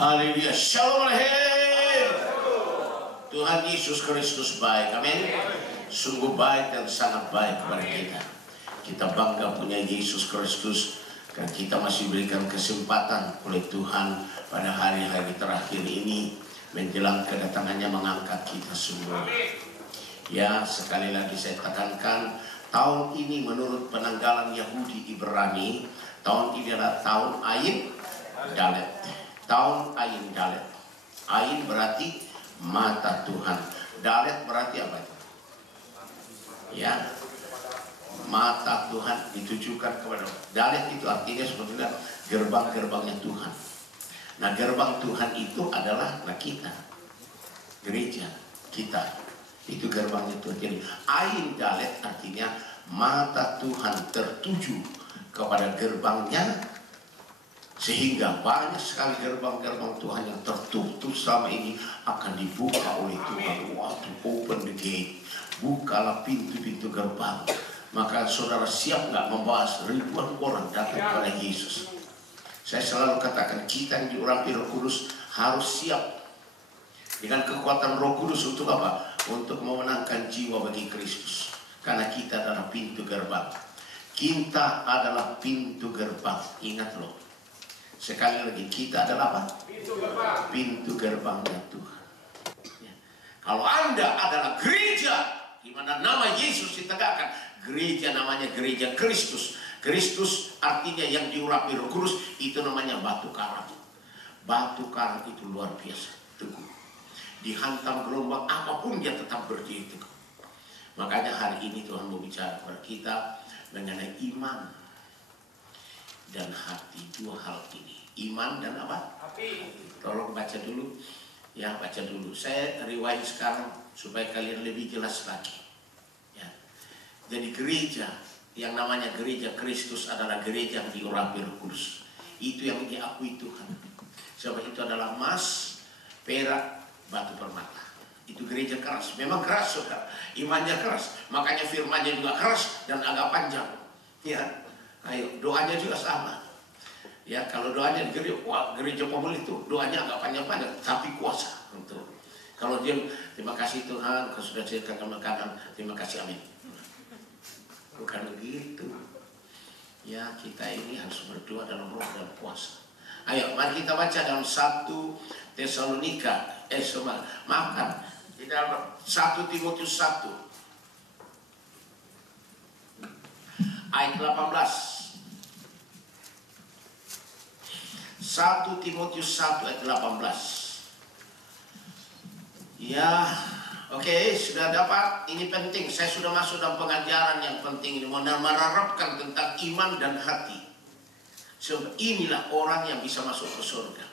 Haleluya. Shalom alaikum. Tuhan Yesus Kristus baik. Amin. Sungguh baik dan sangat baik kepada kita. Kita bangga punya Yesus Kristus, karena kita masih berikan kesempatan oleh Tuhan pada hari-hari terakhir ini menjelang kedatangannya mengangkat kita semua. Ya, sekali lagi saya tekankan, tahun ini menurut penanggalan Yahudi Ibrani, tahun ini adalah tahun Ayin Dalet. Tahun Ayin Dalet. Ayin berarti mata Tuhan. Dalet berarti apa itu? Ya, mata Tuhan ditujukan kepada. Dalet itu artinya sebetulnya gerbang-gerbangnya Tuhan. Nah, gerbang Tuhan itu adalah kita, gereja kita. Itu gerbangnya Tuhan. Jadi Ayin Dalet artinya mata Tuhan tertuju kepada gerbangnya, sehingga banyak sekali gerbang-gerbang Tuhan yang tertutup selama ini akan dibuka oleh Tuhan. Waktu open the gate, bukalah pintu-pintu gerbang. Maka saudara siap nggak membahas ribuan orang datang kepada Yesus? Saya selalu katakan, kita yang diurapi Roh Kudus harus siap dengan kekuatan Roh Kudus untuk apa? Untuk memenangkan jiwa bagi Kristus. Karena kita adalah pintu gerbang. Kita adalah pintu gerbang. Ingat loh. Sekali lagi, kita adalah apa? Pintu gerbang. Pintu gerbangnya Tuhan. Ya. Kalau Anda adalah gereja di mana nama Yesus ditegakkan, gereja namanya gereja Kristus. Kristus artinya yang diurapi Roh Kudus, itu namanya batu karang. Batu karang itu luar biasa, teguh. Dihantam gelombang apapun dia tetap berdiri teguh. Makanya hari ini Tuhan mau bicara kepada kita mengenai iman dan hati. Dua hal ini, iman dan apa? Hati. Tolong baca dulu. Ya, baca dulu. Saya rewind sekarang supaya kalian lebih jelas lagi. Ya. Jadi gereja yang namanya gereja Kristus adalah gereja yang diurapi Roh Kudus. Itu yang diakui Tuhan. Sebab itu adalah emas, perak, batu permata. Itu gereja keras. Memang keras, saudara. Imannya keras. Makanya firmannya juga keras dan agak panjang. Ya. Ayo, doanya juga sama. Ya, kalau doanya di gereja, gereja pemulih itu doanya agak panjang-panjang, tapi kuasa. Untuk kalau dia terima kasih Tuhan, kau sudah sediakan makanan, terima kasih, amin. Bukan begitu. Ya, kita ini harus berdoa dalam roh dan kuasa. Ayo, mari kita baca dalam 1 Tesalonika. Maafkan, di dalam 1 Timotius 1 ayat 18. 1 Timotius 1 ayat 18. Ya, oke, sudah dapat. Ini penting. Saya sudah masuk dalam pengajaran yang penting ini, menerapkan tentang iman dan hati. Sebab inilah orang yang bisa masuk ke surga.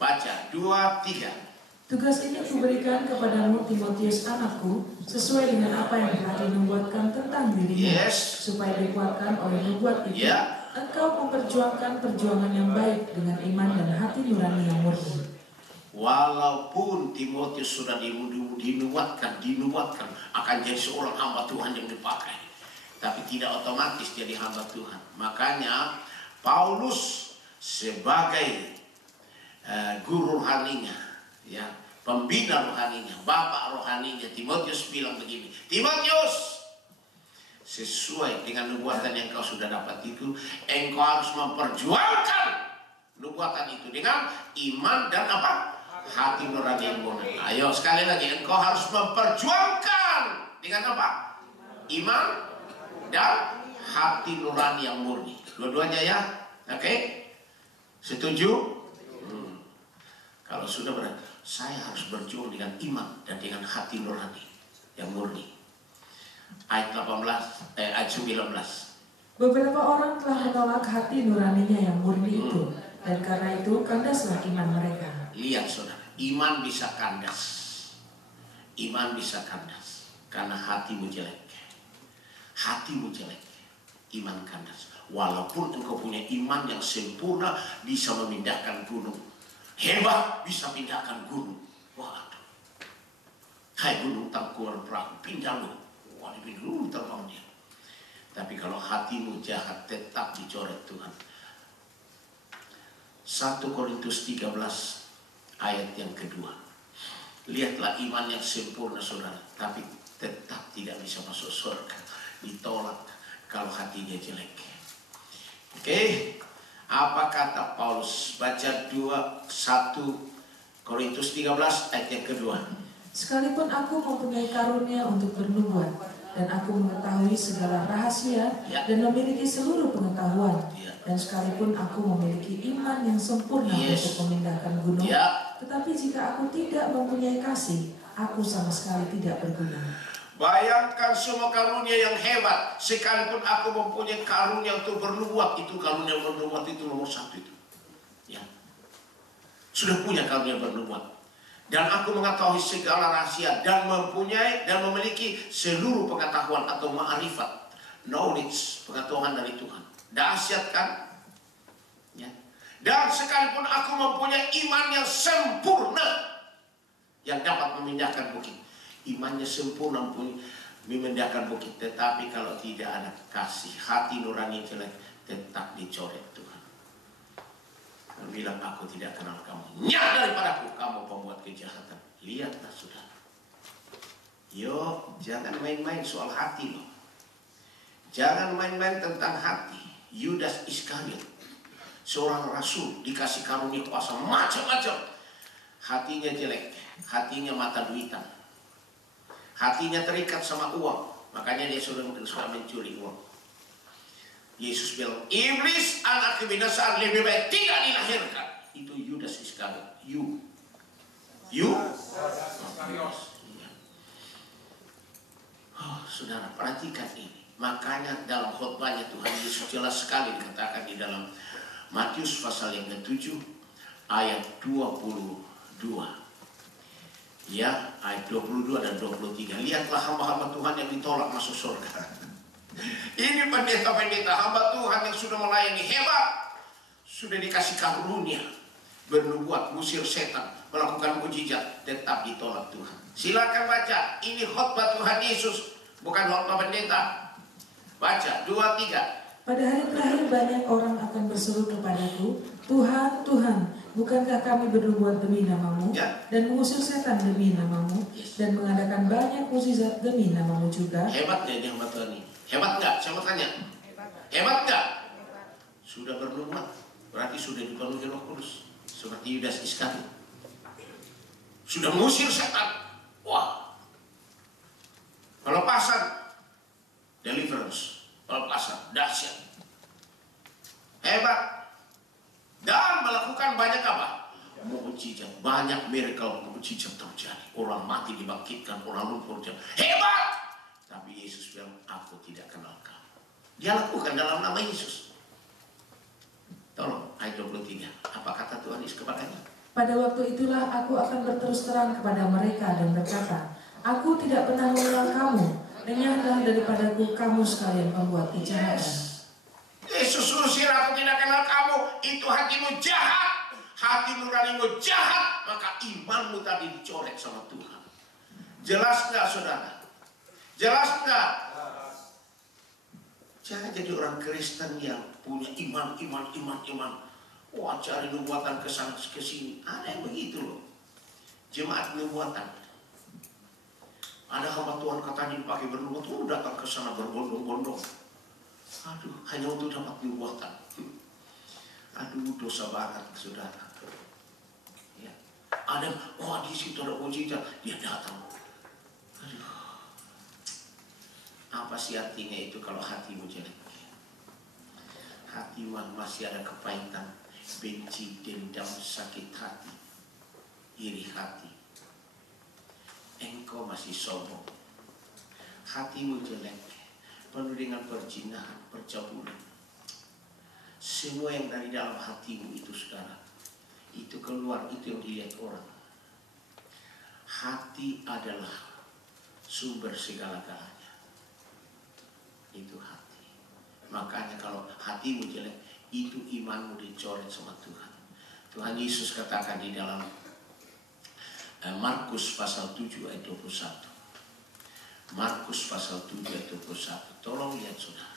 Baca 2, 3. Tugas ini kuberikan kepadamu Timotius anakku, sesuai dengan apa yang telah dinubuatkan tentang dirimu, supaya dikuatkan oleh nubuat itu, engkau memperjuangkan perjuangan yang baik dengan iman dan hati nurani yang murni. Walaupun Timotius sudah dinubuatkan akan jadi seorang hamba Tuhan yang dipakai, tapi tidak otomatis jadi hamba Tuhan. Makanya Paulus sebagai guru rohaninya, ya, pembina rohaninya, bapak rohaninya, Timotius bilang begini, Timotius, sesuai dengan nubuatan yang kau sudah dapat itu, engkau harus memperjuangkan nubuatan itu dengan iman dan apa? Hati nurani yang murni. Ayo sekali lagi, engkau harus memperjuangkan dengan apa? Iman dan hati nurani yang murni. Dua-duanya ya, oke? Setuju? Kalau sudah berarti saya harus berjuang dengan iman dan dengan hati nurani yang murni. Ayat 19. Beberapa orang telah menolak hati nuraninya yang murni itu, dan karena itu kandaslah iman mereka. Lihat saudara, iman bisa kandas. Iman bisa kandas karena hatimu jelek. Hatimu jelek, iman kandas. Walaupun engkau punya iman yang sempurna, bisa memindahkan gunung. Hebat, bisa pindahkan gunung. Waduh. Hai gunung tangkuran perahu, pindah lu. Wah, dipindah lu terbang dia. Tapi kalau hatimu jahat, tetap dicoret Tuhan. 1 1 Korintus 13 ayat yang kedua. Lihatlah iman yang sempurna saudara, tapi tetap tidak bisa masuk surga. Ditolak kalau hatinya jelek. Oke, apa kata Paulus? Baca 1 Korintus 13 ayat yang kedua. Sekalipun aku mempunyai karunia untuk bernubuat, dan aku mengetahui segala rahasia, dan memiliki seluruh pengetahuan, dan sekalipun aku memiliki iman yang sempurna untuk memindahkan gunung, tetapi jika aku tidak mempunyai kasih, aku sama sekali tidak berguna. Bayangkan semua karunia yang hebat, sekalipun aku mempunyai karunia untuk bernubuat, itu karunia bernubuat itu nomor 1 itu. Ya. Sudah punya karunia bernubuat. Dan aku mengetahui segala rahasia dan mempunyai dan memiliki seluruh pengetahuan atau ma'rifat, knowledge, pengetahuan dari Tuhan. Dahsyat kan? Ya. Dan sekalipun aku mempunyai iman yang sempurna yang dapat memindahkan bukit. Imannya sempurna memindahkan bukit, tetapi kalau tidak ada kasih, hati nurani jelek, tetap dicoret Tuhan. Bilang aku tidak kenal kamu, nyah daripadaku kamu pembuat kejahatan. Lihatlah saudara, yo jangan main-main soal hati loh. Jangan main-main tentang hati. Yudas Iskariot, seorang rasul dikasih karunia kuasa macam-macam, hatinya jelek, hatinya mata duitan, hatinya terikat sama uang, makanya dia suka mencuri uang. Yesus bilang, iblis anak kebinasaan lebih baik tidak dilahirkan. Itu Yudas Iskariot. Oh, saudara, perhatikan ini. Makanya dalam khotbahnya Tuhan Yesus jelas sekali dikatakan di dalam Matius pasal yang ke-7 ayat 22. Ya, ayat 22 dan 23. Lihatlah hamba-hamba Tuhan yang ditolak masuk surga. Ini pendeta-pendeta hamba Tuhan yang sudah melayani hebat, sudah dikasih karunia bernubuat, musir setan, melakukan mujizat, tetap ditolak Tuhan. Silakan baca, ini khotbah Tuhan Yesus, bukan khotbah pendeta. Baca 2-3. Pada hari terakhir banyak orang akan berseru kepadaku, Tuhan, Tuhan, bukankah kami bernubuat demi namamu, dan mengusir setan demi namamu, dan mengadakan banyak mukjizat demi namamu juga? Hebat ya dia hamba Tuhan ini. Hebat nggak? Saya mau tanya. Hebat nggak? Sudah bernubuat, berarti sudah dipenuhi Roh Kudus, seperti Yudas Iskariot. Sudah mengusir setan. Wah. Pelepasan, deliverance, pelepasan, dahsyat. Hebat. Dan melakukan banyak apa? Mukjizat, banyak miracle, mukjizat terjadi. Orang mati dibangkitkan, orang lumpuh jalan. Hebat. Tapi Yesus bilang, aku tidak kenal kamu. Dia lakukan dalam nama Yesus. Tolong, ayat 23. Apa kata Tuhan Yesus kepadanya? Pada waktu itulah aku akan berterus terang kepada mereka dan berkata, aku tidak pernah mengenal kamu. Enyahlah daripadaku kamu sekalian pembuat kejahatan. Yesus usir, aku tidak kenal kamu. Itu hatimu jahat. Hati nuranimu jahat. Maka imanmu tadi dicoret sama Tuhan. Jelas nggak saudara? Jelas nggak? Jangan jadi orang Kristen yang punya iman. Wah, cari nubuatan kesana kesini. Ada yang begitu loh. Jemaat nubuatan. Ada hamba Tuhan katanya dipakai bernubuat, datang ke sana berbondong-bondong. Aduh, hanya untuk dapat nubuatan. Aduh, dosa banget saudara. Ya. Ada, wah di situ ada mujizat, dia datang. Aduh. Apa sih artinya itu kalau hatimu jelek? Hatimu masih ada kepahitan, benci, dendam, sakit hati, iri hati. Engkau masih sombong. Hatimu jelek, penuh dengan perzinahan, percabulan. Semua yang dari dalam hatimu itu sekarang, itu keluar, itu yang dilihat orang. Hati adalah sumber segala-galanya. Itu hati. Makanya kalau hatimu jelek, itu imanmu dicoret sama Tuhan. Tuhan Yesus katakan di dalam Markus pasal 7 ayat 21. Markus pasal 7 ayat 21. Tolong lihat saudara,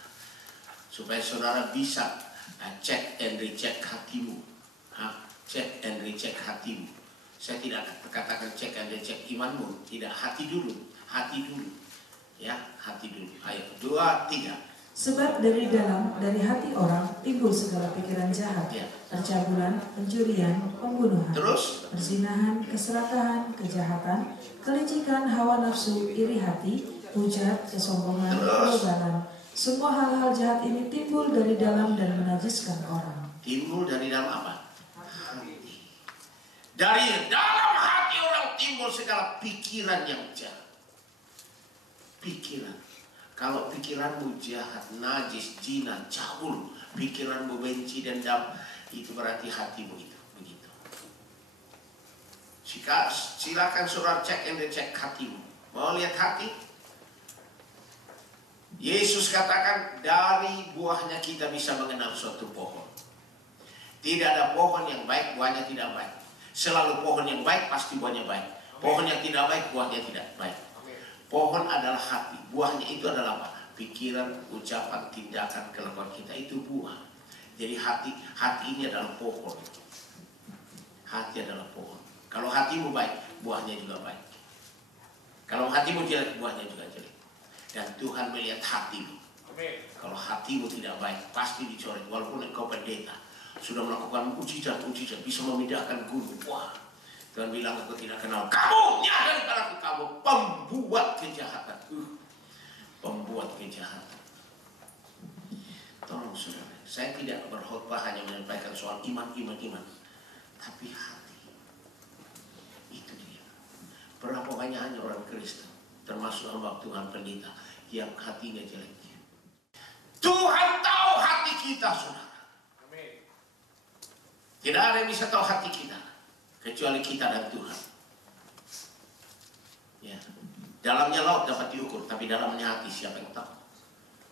supaya saudara bisa check and recheck hatimu. and recheck hatimu. Saya tidak katakan cek and recheck imanmu, tidak, hati dulu, ya, hati dulu. Ayo, 2, 3. Sebab dari dalam, dari hati orang timbul segala pikiran jahat, percabulan, pencurian, pembunuhan, terus perzinahan, keserakahan, kejahatan, kelicikan, hawa nafsu, iri hati, hujat, kesombongan, kerobanan. Semua hal-hal jahat ini timbul dari dalam dan menajiskan orang. Timbul dari dalam apa? Hati. Dari dalam hati orang timbul segala pikiran yang jahat. Pikiran. Kalau pikiranmu jahat, najis, zina, cabul, pikiranmu benci, dendam, itu berarti hatimu itu begitu. Silakan saudara cek and recheck hatimu. Mau lihat hati? Yesus katakan dari buahnya kita bisa mengenal suatu pohon. Tidak ada pohon yang baik buahnya tidak baik. Selalu pohon yang baik pasti buahnya baik. Pohon yang tidak baik buahnya tidak baik. Pohon adalah hati. Buahnya itu adalah apa? Pikiran, ucapan, tindakan, kelakuan kita itu buah. Jadi hati ini adalah pohon. Hati adalah pohon. Kalau hatimu baik, buahnya juga baik. Kalau hatimu jelek, buahnya juga jelek. Dan Tuhan melihat hatimu. Kalau hatimu tidak baik, pasti dicoret. Walaupun engkau pendeta, sudah melakukan mujizat, bisa memindahkan gunung. Wah, Tuhan bilang aku tidak kenal kamu, nyadar daripada kamu pembuat kejahatan. Pembuat kejahatan. Tolong saudara, saya tidak berkhotbah hanya menyampaikan soal iman. Tapi hati. Itu dia. Berapa banyaknya orang Kristen, termasuk hamba Tuhan pendeta, yang hatinya jelek. Tuhan tahu hati kita, saudara. Tidak ada yang bisa tahu hati kita kecuali kita dan Tuhan. Ya. Dalamnya laut dapat diukur, tapi dalamnya hati siapa yang tahu?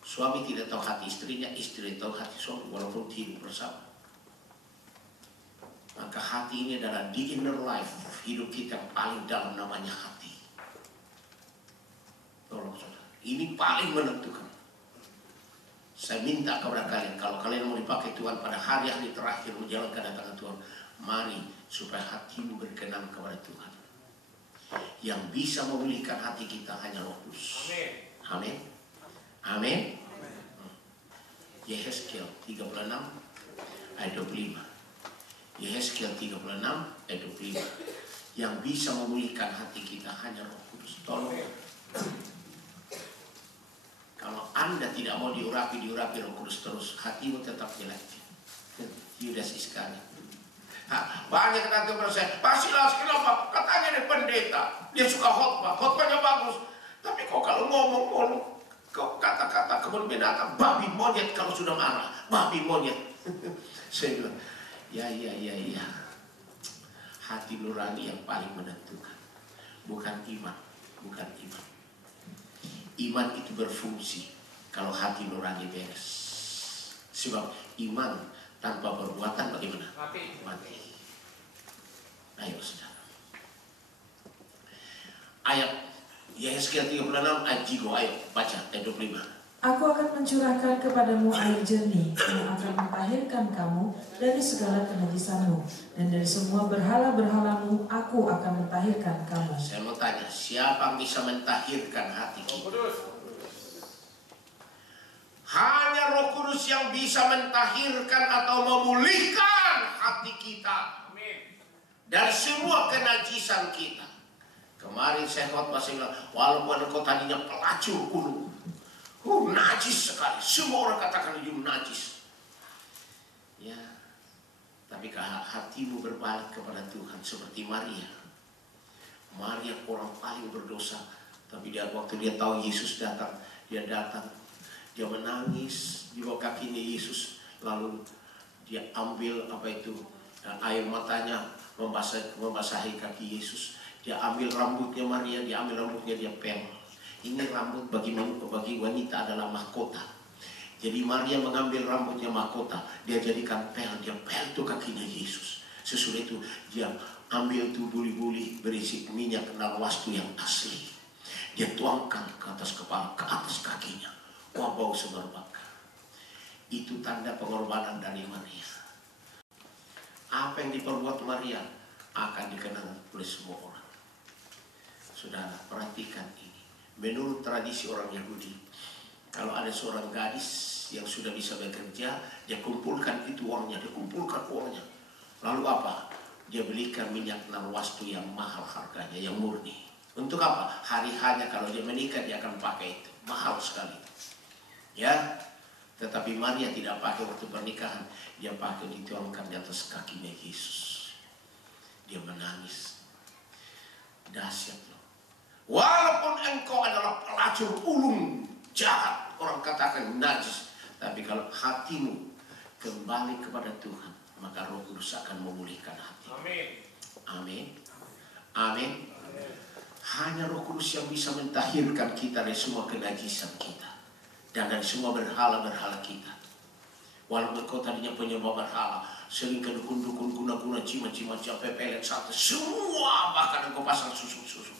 Suami tidak tahu hati istrinya, istri tahu hati suami walaupun hidup bersama. Maka hati ini adalah the inner life, hidup kita yang paling dalam, namanya hati. Tolong saudara, ini paling menentukan. Saya minta kepada kalian, kalau kalian mau dipakai Tuhan pada hari-hari terakhir menjalankan kedatangan Tuhan, mari supaya hatimu berkenan kepada Tuhan. Yang bisa memulihkan hati kita hanya Roh Kudus. Amin. Amin. Yehezkiel 36 ayat 25. Yehezkiel 36 ayat 25. Yang bisa memulihkan hati kita hanya Roh Kudus. Tolong. Kalau Anda tidak mau diurapi Roh Kudus terus, hatimu tetap jelek. Yudas Iskariot. Banyak nanti saya, Pak Silas kenapa? Katanya dia pendeta, dia suka khotbahnya bagus. Tapi kok kalau ngomong kok kata-kata kebun binatang, babi monyet kalau sudah marah, babi monyet. Saya bilang, ya. Hati nurani yang paling menentukan, bukan iman. Iman itu berfungsi kalau hati nurani beres. Sebab iman tanpa perbuatan bagaimana? Mati. Ayo saudara. Ayat Yehezkiel 36 ayat 3, ayo baca ayat 25. Aku akan mencurahkan kepadamu air jernih yang akan mentahirkan kamu dari segala kenajisanmu, dan dari semua berhala-berhalamu aku akan mentahirkan kamu. Saya mau tanya, siapa yang bisa mentahirkan hati kita? Hanya Roh Kudus yang bisa mentahirkan atau memulihkan hati kita dari semua kenajisan kita. Kemarin saya khotbah, saya bilang, walaupun engkau tadinya pelacur gunung, najis sekali, semua orang katakan dia najis. Ya, tapi hatimu berbalik kepada Tuhan seperti Maria. Maria orang paling berdosa, tapi waktu dia tahu Yesus datang, dia menangis di bawah kakinya Yesus, lalu dia ambil air matanya membasahi kaki Yesus. Dia ambil rambutnya Maria, dia pel. Ini rambut bagi wanita adalah mahkota. Jadi Maria mengambil rambutnya mahkota, dia jadikan pel, dia pel itu kakinya Yesus. Sesudah itu dia ambil tuh buli-buli berisi minyak narwastu yang asli. Dia tuangkan ke atas kepala, ke atas kakinya. Wah, bau semerbak. Itu tanda pengorbanan dari Maria. apa yang diperbuat Maria akan dikenang oleh semua orang. Saudara, perhatikan ini. Menurut tradisi orang Yahudi, kalau ada seorang gadis yang sudah bisa bekerja, dia kumpulkan itu uangnya, Lalu apa? Dia belikan minyak narwastu yang mahal harganya, yang murni. Untuk apa? Hari-hanya kalau dia menikah dia akan pakai itu. Mahal sekali. Ya, tetapi Maria tidak pakai waktu pernikahan. Dia pakai dituangkan di atas kakinya Yesus. Dia menangis. Dahsyat loh. Walaupun engkau adalah pelacur ulung jahat, orang katakan najis, tapi kalau hatimu kembali kepada Tuhan, maka Roh Kudus akan memulihkan hati. Amin. Amin. Amin. Hanya Roh Kudus yang bisa mentahirkan kita dari semua kenajisan kita dan dari semua berhala-berhala kita. Walaupun kau tadinya penyembah berhala, sering ke dukun-dukun, guna-guna, cima-cima, pepelet, sate, semua, bahkan engkau pasang susu-susu.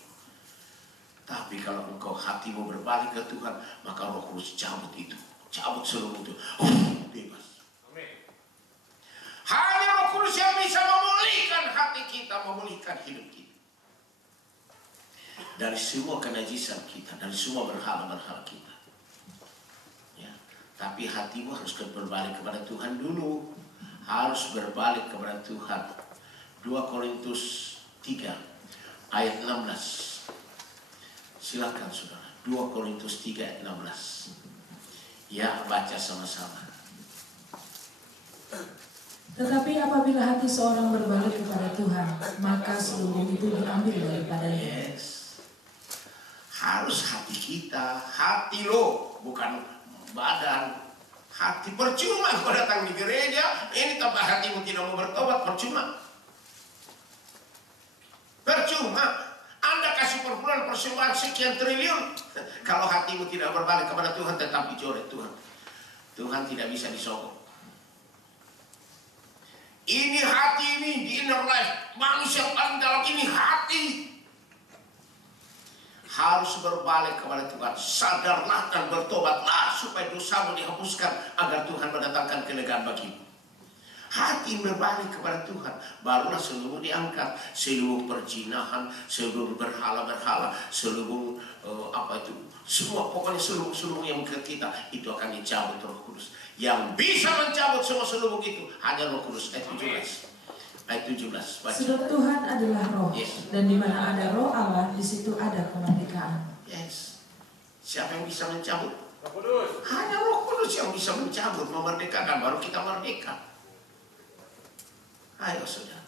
Tapi kalau engkau hatimu berbalik ke Tuhan, maka Roh Kudus cabut itu, cabut seluruh itu, bebas. Amin. Hanya Roh Kudus yang bisa memulihkan hati kita, memulihkan hidup kita dari semua kenajisan kita, dari semua berhala-berhala kita. Ya, tapi hatimu harus berbalik kepada Tuhan dulu, harus berbalik kepada Tuhan. 2 Korintus 3 ayat 16. Silakan saudara, 2 Korintus 3 ayat 16. Ya, baca sama-sama. Tetapi apabila hati seorang berbalik kepada Tuhan, maka seluruh itu diambil daripadanya. Yes. Harus hati kita, hati lo, bukan badan. Hati percuma kau datang di gereja, ini tanpa hatimu tidak mau bertobat, percuma. Percuma. Anda kasih perpuluhan persembahan sekian triliun, kalau hatimu tidak berbalik kepada Tuhan, tetap dicoret Tuhan. Tuhan tidak bisa disogok. Ini hati ini, di inner life, manusia paling dalam ini hati. Harus berbalik kepada Tuhan. Sadarlah dan bertobatlah supaya dosamu dihapuskan, agar Tuhan mendatangkan kelegaan bagimu. Hati berbalik kepada Tuhan, barulah seluruh diangkat. Seluruh perjinahan, seluruh berhala-berhala, seluruh semua, pokoknya seluruh yang ke kita, itu akan dicabut Roh Kudus. Yang bisa mencabut semua seluruh itu hanya Roh Kudus. Ayat 17. Ayat 17. Baca. Sebab Tuhan adalah Roh, Yes. dan di mana ada Roh Allah, di situ ada kemerdekaan. Yes. Siapa yang bisa mencabut? Roh Kudus. Hanya Roh Kudus yang bisa mencabut, memerdekakan, baru kita merdeka. Ayo saudara.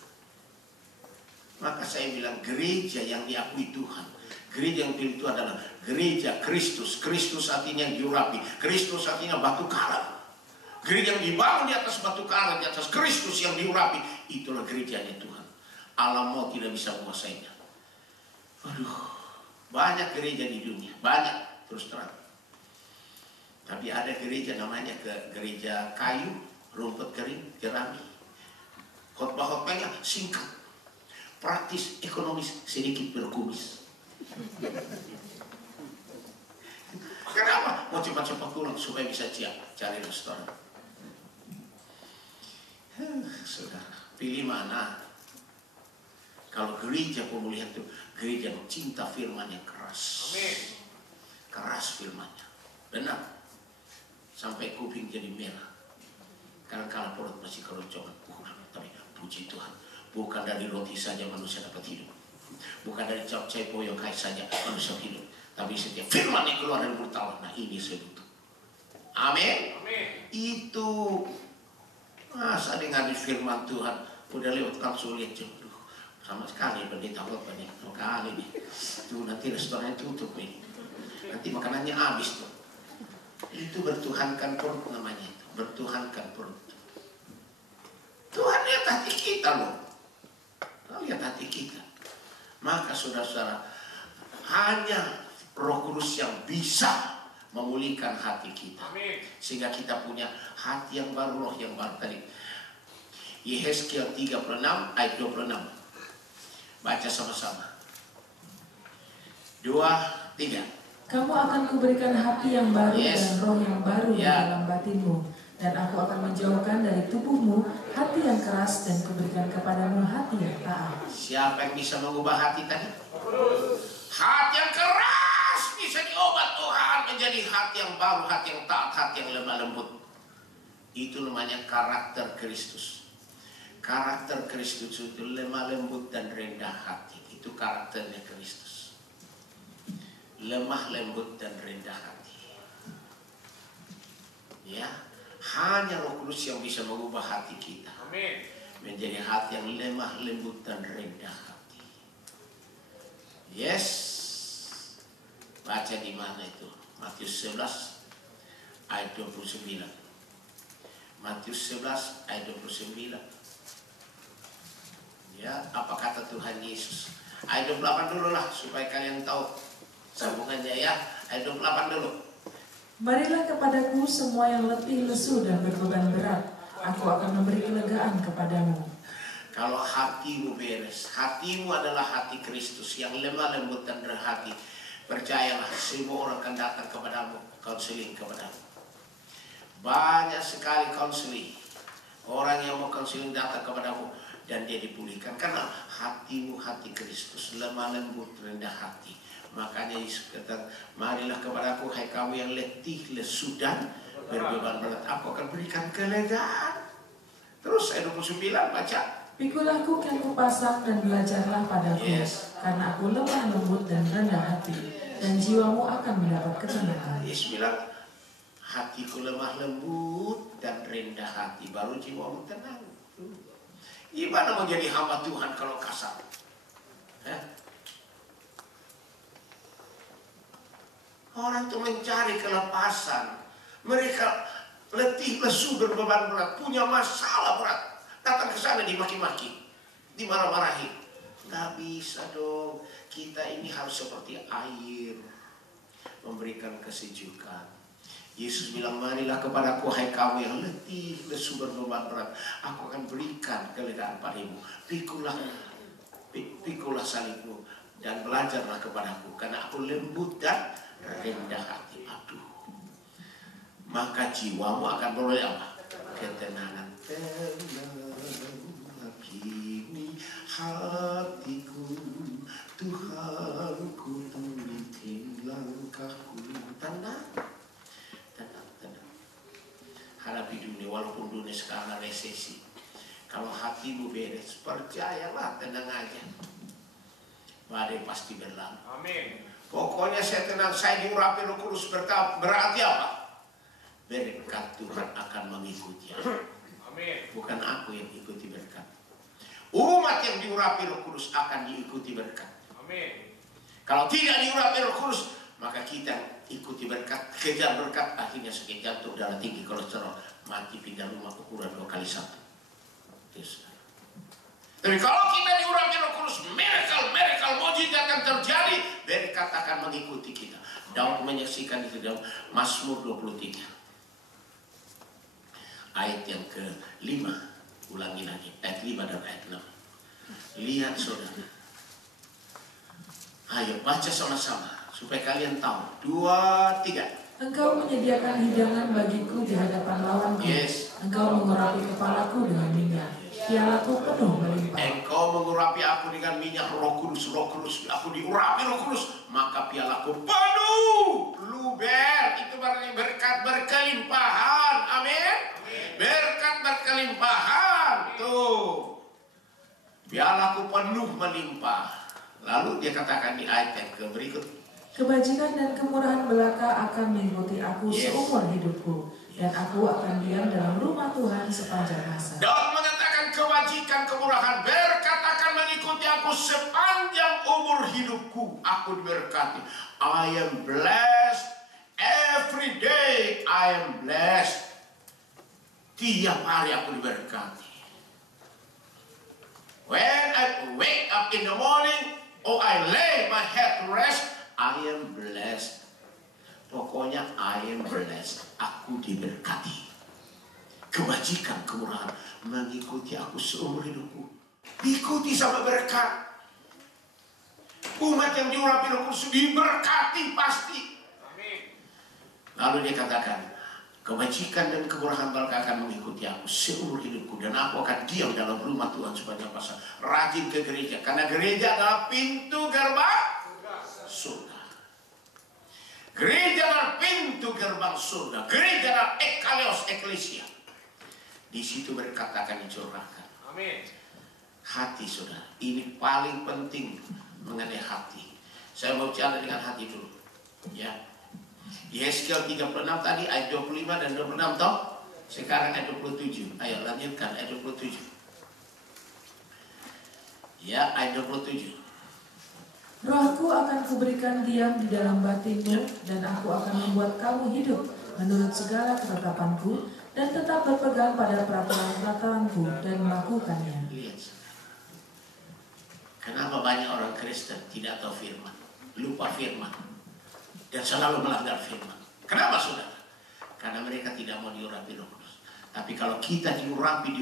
Maka saya bilang gereja yang diakui Tuhan, gereja yang itu adalah gereja Kristus. Kristus artinya diurapi, Kristus artinya batu karang. Gereja yang dibangun di atas batu karang, di atas Kristus yang diurapi, itulah gerejanya Tuhan. Alam mau tidak bisa menguasainya. Aduh, banyak gereja di dunia, banyak, terus terang. Tapi ada gereja namanya gereja kayu, rumput kering, jerami. Khotbah-khotbahnya singkat, praktis, ekonomis, sedikit berkumis. Kenapa? Mau cepat-cepat pulang supaya bisa cari restoran. Saudara, pilih mana? Kalau gereja pemulihan itu gereja yang cinta firman yang keras. Amin. Keras firmannya, benar. Sampai kuping jadi merah. Kadang-kadang perut masih keroncongan. Tapi puji Tuhan, bukan dari roti saja manusia dapat hidup, bukan dari capcay poyo kai saja manusia hidup, tapi setiap firman yang keluar dari mulut Allah. Nah, ini saya butuh. Amin. Amin. Itu masa dengar di firman Tuhan udah lewat kan sulit jodoh sama sekali. Pendeta banyak kali nih tuh, nanti restorannya tutup nih, nanti makanannya habis tuh. Itu bertuhankan perut namanya, itu bertuhankan perut. Tuhan lihat hati kita loh. Lihat hati kita. Maka saudara-saudara, hanya Roh Kudus yang bisa memulihkan hati kita. Amin. Sehingga kita punya hati yang baru, roh yang baru tadi. Yehezkiel 36 ayat 26. Baca sama-sama. 2, 3. Kamu akan kuberikan hati yang baru Yes. dan roh yang baru di Ya. dalam batinmu. Dan aku akan menjauhkan dari tubuhmu hati yang keras dan kuberikan kepadamu hati yang taat. Siapa yang bisa mengubah hati tadi? Hati yang keras bisa diubah Tuhan menjadi hati yang baru, hati yang taat, hati yang lemah lembut. Itu namanya karakter Kristus. Karakter Kristus itu lemah lembut dan rendah hati. Itu karakternya Kristus. Lemah lembut dan rendah hati. Ya, hanya Roh Kudus yang bisa mengubah hati kita. Amin. Menjadi hati yang lemah lembut dan rendah hati. Yes. Baca di mana itu? Matius 11 ayat 29. Matius 11 ayat 29. Ya, apa kata Tuhan Yesus? Ayat 28 dulu lah supaya kalian tahu sambungannya ya. Ayat 28 dulu. Marilah kepadaku semua yang letih, lesu, dan berbeban berat. Aku akan memberi kelegaan kepadamu. Kalau hatimu beres, hatimu adalah hati Kristus yang lemah lembut dan rendah hati. Percayalah, semua orang akan datang kepadamu, konseling kepadamu. Banyak sekali konseling. Orang yang mau konseling datang kepadamu dan dia dipulihkan. Karena hatimu hati Kristus, lemah lembut, rendah hati. Makanya Yesus kata, marilah kepadaku hai kamu yang letih, lesu dan berbeban berat. Aku akan berikan kelegaan. Terus ayat 29 baca. Pikulah kuk yang kupasang dan belajarlah padaku. Yes. Karena aku lemah lembut dan rendah hati. Dan jiwamu akan mendapat ketenangan. Yesus bilang, hatiku lemah lembut dan rendah hati. Baru jiwamu tenang. Gimana mau jadi hamba Tuhan kalau kasar? Orang itu mencari kelepasan. Mereka letih, lesu, berbeban berat, punya masalah berat. Datang ke sana dimaki-maki, dimarah-marahi. Nggak bisa dong. Kita ini harus seperti air, memberikan kesejukan. Yesus bilang, marilah kepadaku hai kamu yang letih, lesu, berbeban berat. Aku akan berikan kelegaan padamu. Pikulah salibmu dan belajarlah kepadaku. Karena aku lembut dan rendah hati. Aduh. Maka jiwamu akan beroleh apa? Ketenangan. Tenanglah kini hatiku, Tuhanku turutin langkahku. Tenang. Hadapi dunia, walaupun dunia sekarang resesi. Kalau hatimu beres, percayalah, tenang aja. Badai pasti berlalu. Amin. Pokoknya saya tenang, saya diurapi Roh Kudus. Berarti apa? Berkat Tuhan akan mengikuti aku. Amin. Bukan aku yang ikuti berkat. Umat yang diurapi Roh Kudus akan diikuti berkat. Amin. Kalau tidak diurapi Roh Kudus, maka kita ikuti berkat, kejar berkat, akhirnya sakit jantung, darah tinggi, kolesterol, mati, pindah rumah, ukuran 2 kali 1. Tapi kalau kita diurapi Roh Kudus, miracle, mujizat akan terjadi, berkat akan mengikuti kita. Daud menyaksikan itu dalam Mazmur 23. Ayat yang ke-5, ulangi lagi, ayat 5 dan ayat 6. Lihat saudara. Ayo baca sama-sama supaya kalian tahu. 2, 3. Engkau menyediakan hidangan bagiku di hadapan lawanku. Yes. Engkau mengurapi kepalaku dengan minyak. Pialaku penuh melimpah. Engkau mengurapi aku dengan minyak Roh Kudus. Aku diurapi Roh Kudus, maka pialaku penuh, luber. Itu berkat berkelimpahan. Amin. Berkat berkelimpahan. Tuh, pialaku penuh melimpah. Lalu dia katakan di ayat yang berikut, kebajikan dan kemurahan belaka akan mengikuti aku seumur hidupku, dan aku akan diam dalam rumah Tuhan sepanjang masa. Daud mengatakan kebajikan, kemurahan, berkat akan mengikuti aku sepanjang umur hidupku. Aku diberkati. I am blessed every day. I am blessed. Tiap hari aku diberkati. When I wake up in the morning, or I lay my head to rest, I am blessed. Pokoknya I am blessed. Aku diberkati. Kebajikan, kemurahan mengikuti aku seumur hidupku. Diikuti sama berkat. Umat yang diurapi Roh Kudus diberkati pasti. Amin. Lalu dia katakan, Kebajikan dan kemurahan mereka akan mengikuti aku seumur hidupku, dan aku akan diam dalam rumah Tuhan sepanjang masa. Rajin ke gereja, karena gereja adalah pintu gerbang surga. Gereja adalah pintu gerbang surga. Gereja adalah ekaleos, eklesia. Di situ berkat akan dicurahkan. Amin. Hati, saudara, ini paling penting mengenai hati. Saya mau bicara dengan hati dulu, ya. Yeskel 36 tadi ayat 25 dan 26 toh. Sekarang ayat 27. Ayo lanjutkan ayat 27. Ya, ayat 27. Rohku akan kuberikan diam di dalam batinmu, dan aku akan membuat kamu hidup menurut segala ketetapanku, dan tetap berpegang pada peraturan-peraturanku dan melakukannya. Lihat, kenapa banyak orang Kristen tidak tahu firman, lupa firman, dan selalu melanggar firman? Kenapa, saudara? Karena mereka tidak mau diurapi Roh Kudus. Tapi kalau kita diurapi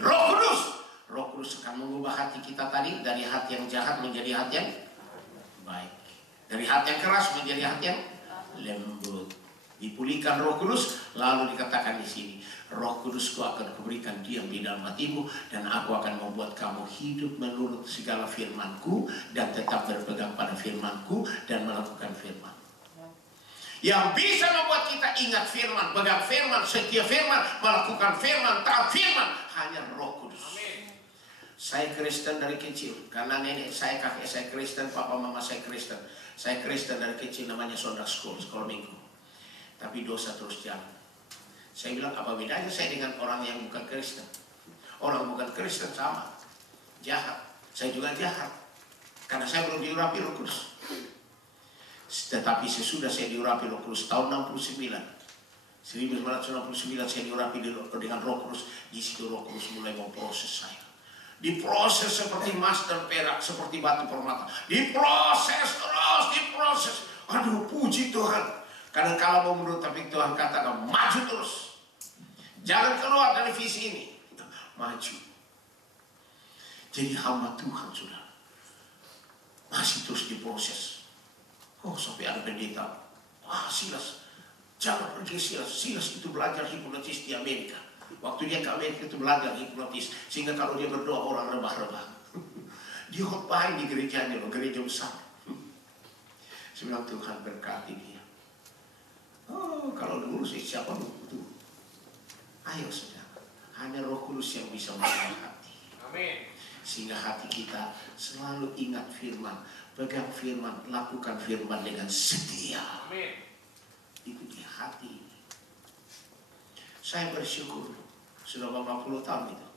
Roh Kudus akan mengubah hati kita tadi dari hati yang jahat menjadi hati yang baik, dari hati yang keras menjadi hati yang lembut. Dipulihkan Roh Kudus, lalu dikatakan di sini, Roh Kudusku akan kuberikan diam di dalam hatimu, dan aku akan membuat kamu hidup menurut segala firmanku, dan tetap berpegang pada firmanku dan melakukan firman. Yang bisa membuat kita ingat firman, pegang firman, setia firman, melakukan firman, taat firman, hanya Roh Kudus. Amin. Saya Kristen dari kecil, karena nenek saya, kakek saya Kristen, papa mama saya Kristen. Saya Kristen dari kecil, namanya Sunday School, sekolah minggu. Tapi dosa terus jalan. Saya bilang, apa bedanya saya dengan orang yang bukan Kristen? Orang bukan Kristen sama, jahat. Saya juga jahat, karena saya belum diurapi Roh Kudus. Tetapi sesudah saya diurapi Roh Kudus tahun 1969 saya diurapi dengan Roh Kudus. Di situ Roh Kudus mulai memproses saya. Diproses seperti emas dan perak, seperti batu permata. Diproses terus, diproses. Aduh, puji Tuhan. Kadang-kala mau menurut, tapi Tuhan katakan maju terus. Jangan keluar dari visi ini. Maju. Jadi hamba Tuhan, sudah masih terus diproses. Oh, sampai ada pendeta, Silas, jangan pergi Silas. Silas itu belajar hipnotis di Amerika. Waktu dia ke Amerika itu belajar hipnotis, sehingga kalau dia berdoa orang rebah-rebah. Dia khotbahin di gerejanya loh, gereja besar. Saya bilang, Tuhan berkati dia. Oh, kalau dulu sih siapa itu? Ayo saudara, hanya Roh Kudus yang bisa mengubah hati. Amin. Sehingga hati kita selalu ingat firman, pegang firman, lakukan firman dengan setia. Amin. Itu di hati. Saya bersyukur sudah 40 tahun itu,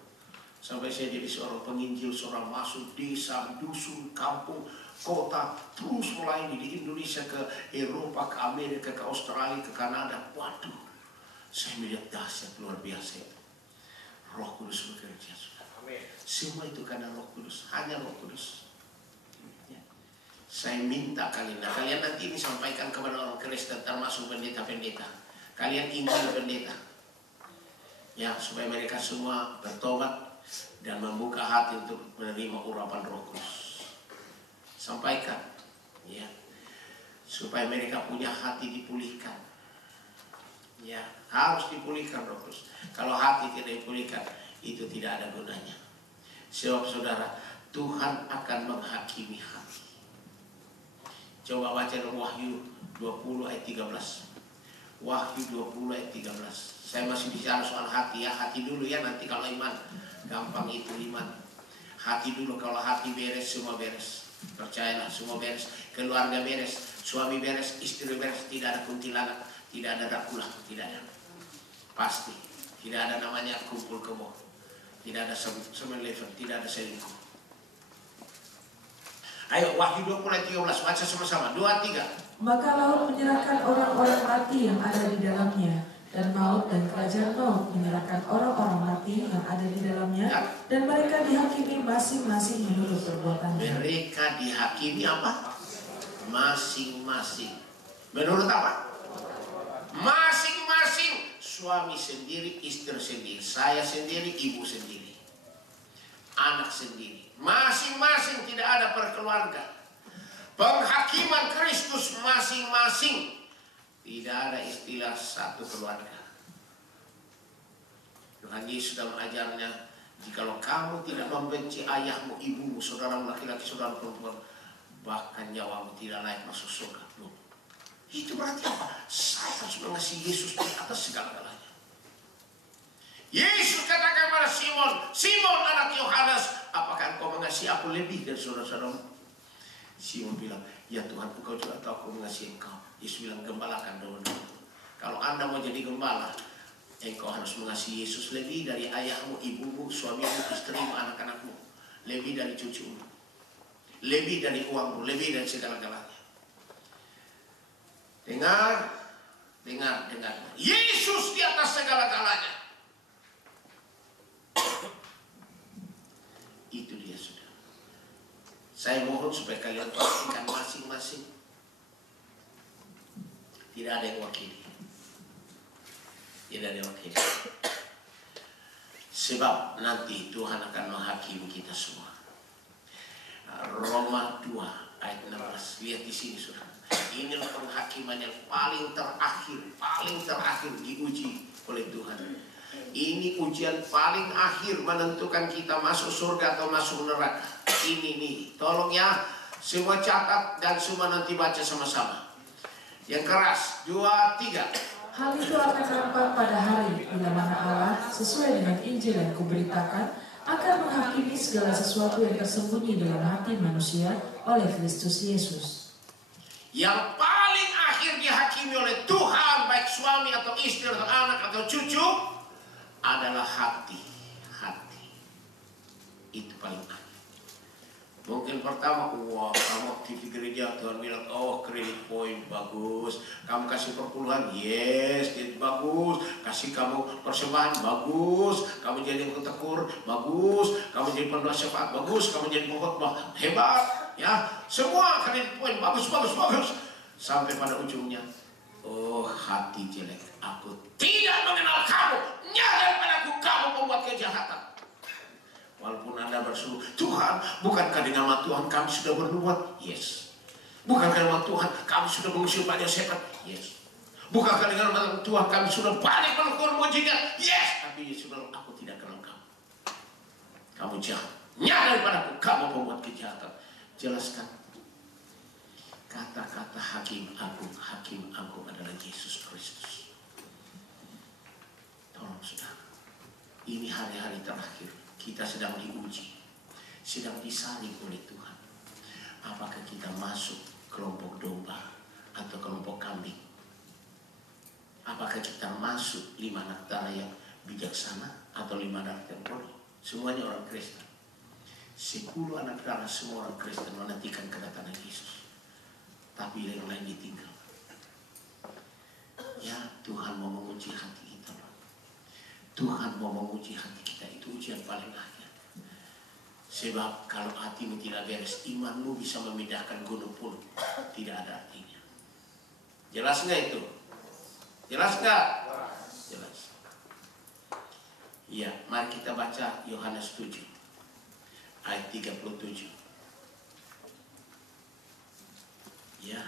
sampai saya jadi seorang penginjil, seorang masuk desa, dusun, kampung, kota, terus melayani di Indonesia, ke Eropa, ke Amerika, ke Australia, ke Kanada. Waduh, saya melihat dahsyat luar biasa itu. Roh Kudus bekerja, sudah. Amin. Semua itu karena Roh Kudus, hanya Roh Kudus. Ya. Saya minta kalian nanti ini sampaikan kepada orang Kristen, termasuk pendeta-pendeta. Kalian ingat pendeta, ya, supaya mereka semua bertobat dan membuka hati untuk menerima urapan Roh Kudus. Sampaikan, ya, supaya mereka punya hati dipulihkan. Ya, harus dipulihkan Roh Kudus. Kalau hati tidak dipulihkan, itu tidak ada gunanya. Sebab saudara, Tuhan akan menghakimi hati. Coba baca Wahyu 20 ayat 13. Wahyu 20 ayat 13. Saya masih bicara soal hati, ya. Hati dulu ya, nanti kalau iman gampang itu iman. Hati dulu, kalau hati beres, semua beres. Percayalah, semua beres. Keluarga beres, suami beres, istri beres. Tidak ada kuntilanak, tidak ada Dracula, tidak ada. Pasti tidak ada namanya kumpul kebo, tidak ada 7-Eleven, tidak ada selingkuh. Ayo, Wahyu 20 ayat 13, baca sama-sama. 2, 3. Maka laut menyerahkan orang-orang mati yang ada di dalamnya, dan maut dan kerajaan maut menyerahkan orang-orang mati yang ada di dalamnya, dan mereka dihakimi masing-masing menurut perbuatannya. Mereka dihakimi apa? Masing-masing. Menurut apa? Masing-masing. Suami sendiri, istri sendiri, saya sendiri, ibu sendiri, anak sendiri. Masing-masing, tidak ada perkeluarga. Penghakiman Kristus masing-masing. Tidak ada istilah satu keluarga. Tuhan Yesus sudah mengajarnya, jikalau kamu tidak membenci ayahmu, ibumu, saudaramu laki-laki, saudaramu perempuan, bahkan nyawamu tidak layak masuk surga. Loh, itu berarti apa? Saya harus mengasihi Yesus di atas segala-galanya. Yesus katakan kepada Simon, Simon anak Yohanes, apakah engkau mengasihi aku lebih dari saudara-saudaramu? Simon bilang, ya Tuhan, engkau juga tahu aku mengasihi engkau. Yesus bilang, gembalakan domba-domba. Kalau Anda mau jadi gembala, engkau harus mengasihi Yesus lebih dari ayahmu, ibumu, suamimu, istrimu, anak-anakmu, lebih dari cucumu, lebih dari uangmu, lebih dari segala-galanya. Dengar. Yesus di atas segala-galanya. Itu dia, saudara. Saya mohon supaya kalian pastikan masing-masing. Tidak ada yang wakili. Tidak ada yang wakili. Sebab nanti Tuhan akan menghakimi kita semua. Roma 2 ayat 16. Lihat di sini, saudara. Inilah penghakiman yang paling terakhir diuji oleh Tuhan. Ini ujian paling akhir menentukan kita masuk surga atau masuk neraka. Ini nih, tolong ya, semua catat dan semua nanti baca sama-sama. Yang keras, 2, 3. Hal itu akan nampak pada hari bila mana Allah sesuai dengan Injil yang kuberitakan akan menghakimi segala sesuatu yang tersembunyi dalam hati manusia oleh Kristus Yesus. Yang paling akhir dihakimi oleh Tuhan, baik suami atau istri atau anak atau cucu, adalah hati. Itu paling akhir. Mungkin pertama, wah, kamu aktif di gereja, Tuhan bilang, oh kredit poin bagus, kamu kasih perpuluhan, yes, itu bagus, kasih kamu persembahan, bagus, kamu jadi petekur, bagus, kamu jadi pendoa syafaat, bagus, kamu jadi pengkhotbah, hebat, ya, semua kredit poin bagus. Sampai pada ujungnya, oh hati jelek, aku tidak mengenal kamu, nyadar padaku kamu membuat kejahatan. Walaupun Anda berseru, Tuhan, bukankah di nama Tuhan kami sudah bernubuat? Yes. Bukankah di nama Tuhan kami sudah mengusir banyak setan? Yes. Bukankah di nama Tuhan kami sudah banyak melakukan mujizat? Yes. Tapi Yesus bilang, aku tidak kenal kamu. Kamu jahat. Nyadar padaku, kamu pembuat kejahatan. Jelaskan. Kata-kata hakim agung adalah Yesus Kristus. Tolong saudara, ini hari-hari terakhir. Kita sedang diuji, sedang disaring oleh Tuhan. Apakah kita masuk kelompok domba atau kelompok kambing? Apakah kita masuk 5 naktara yang bijaksana atau 5 naktara yang bodoh? Semuanya orang Kristen. 10 naktara semua orang Kristen menantikan kedatangan Yesus. Tapi yang lain ditinggal. Ya, Tuhan mau menguji hati kita. Tuhan mau menguji hati kita, itu ujian paling akhir. Sebab kalau hatimu tidak beres, imanmu bisa memindahkan gunung pun tidak ada artinya. Jelas nggak itu? Jelas nggak? Jelas. Ya, mari kita baca Yohanes 7 ayat 37. Ya,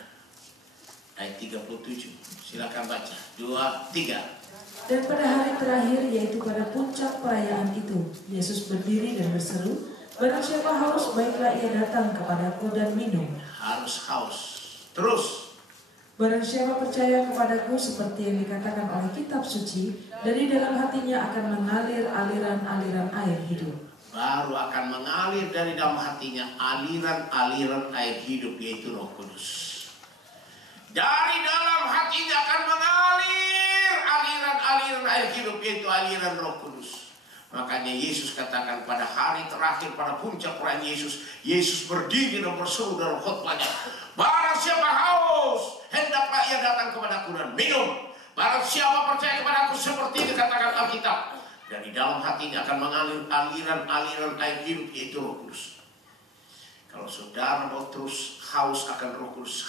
ayat 37. Silakan baca. 2, 3. Dan pada hari terakhir, yaitu pada puncak perayaan itu, Yesus berdiri dan berseru, barang siapa haus, baiklah ia datang kepadaku dan minum. Harus haus. Terus. Barang siapa percaya kepadaku, seperti yang dikatakan oleh kitab suci, dari dalam hatinya akan mengalir aliran-aliran air hidup. Baru akan mengalir dari dalam hatinya aliran-aliran air hidup, yaitu Roh Kudus. Dari dalam hatinya akan mengalir aliran-aliran air hidup, yaitu aliran Roh Kudus. Makanya Yesus katakan pada hari terakhir, pada puncak perayaan Yesus berdiri dan berseru dalam khotbahnya, barang siapa haus, hendaklah ia datang kepadaku dan minum. Barang siapa percaya kepadaku, seperti dikatakan Alkitab, dari dalam hatinya akan mengalir aliran-aliran air hidup, yaitu Roh Kudus. Kalau saudara mau terus haus akan Roh Kudus,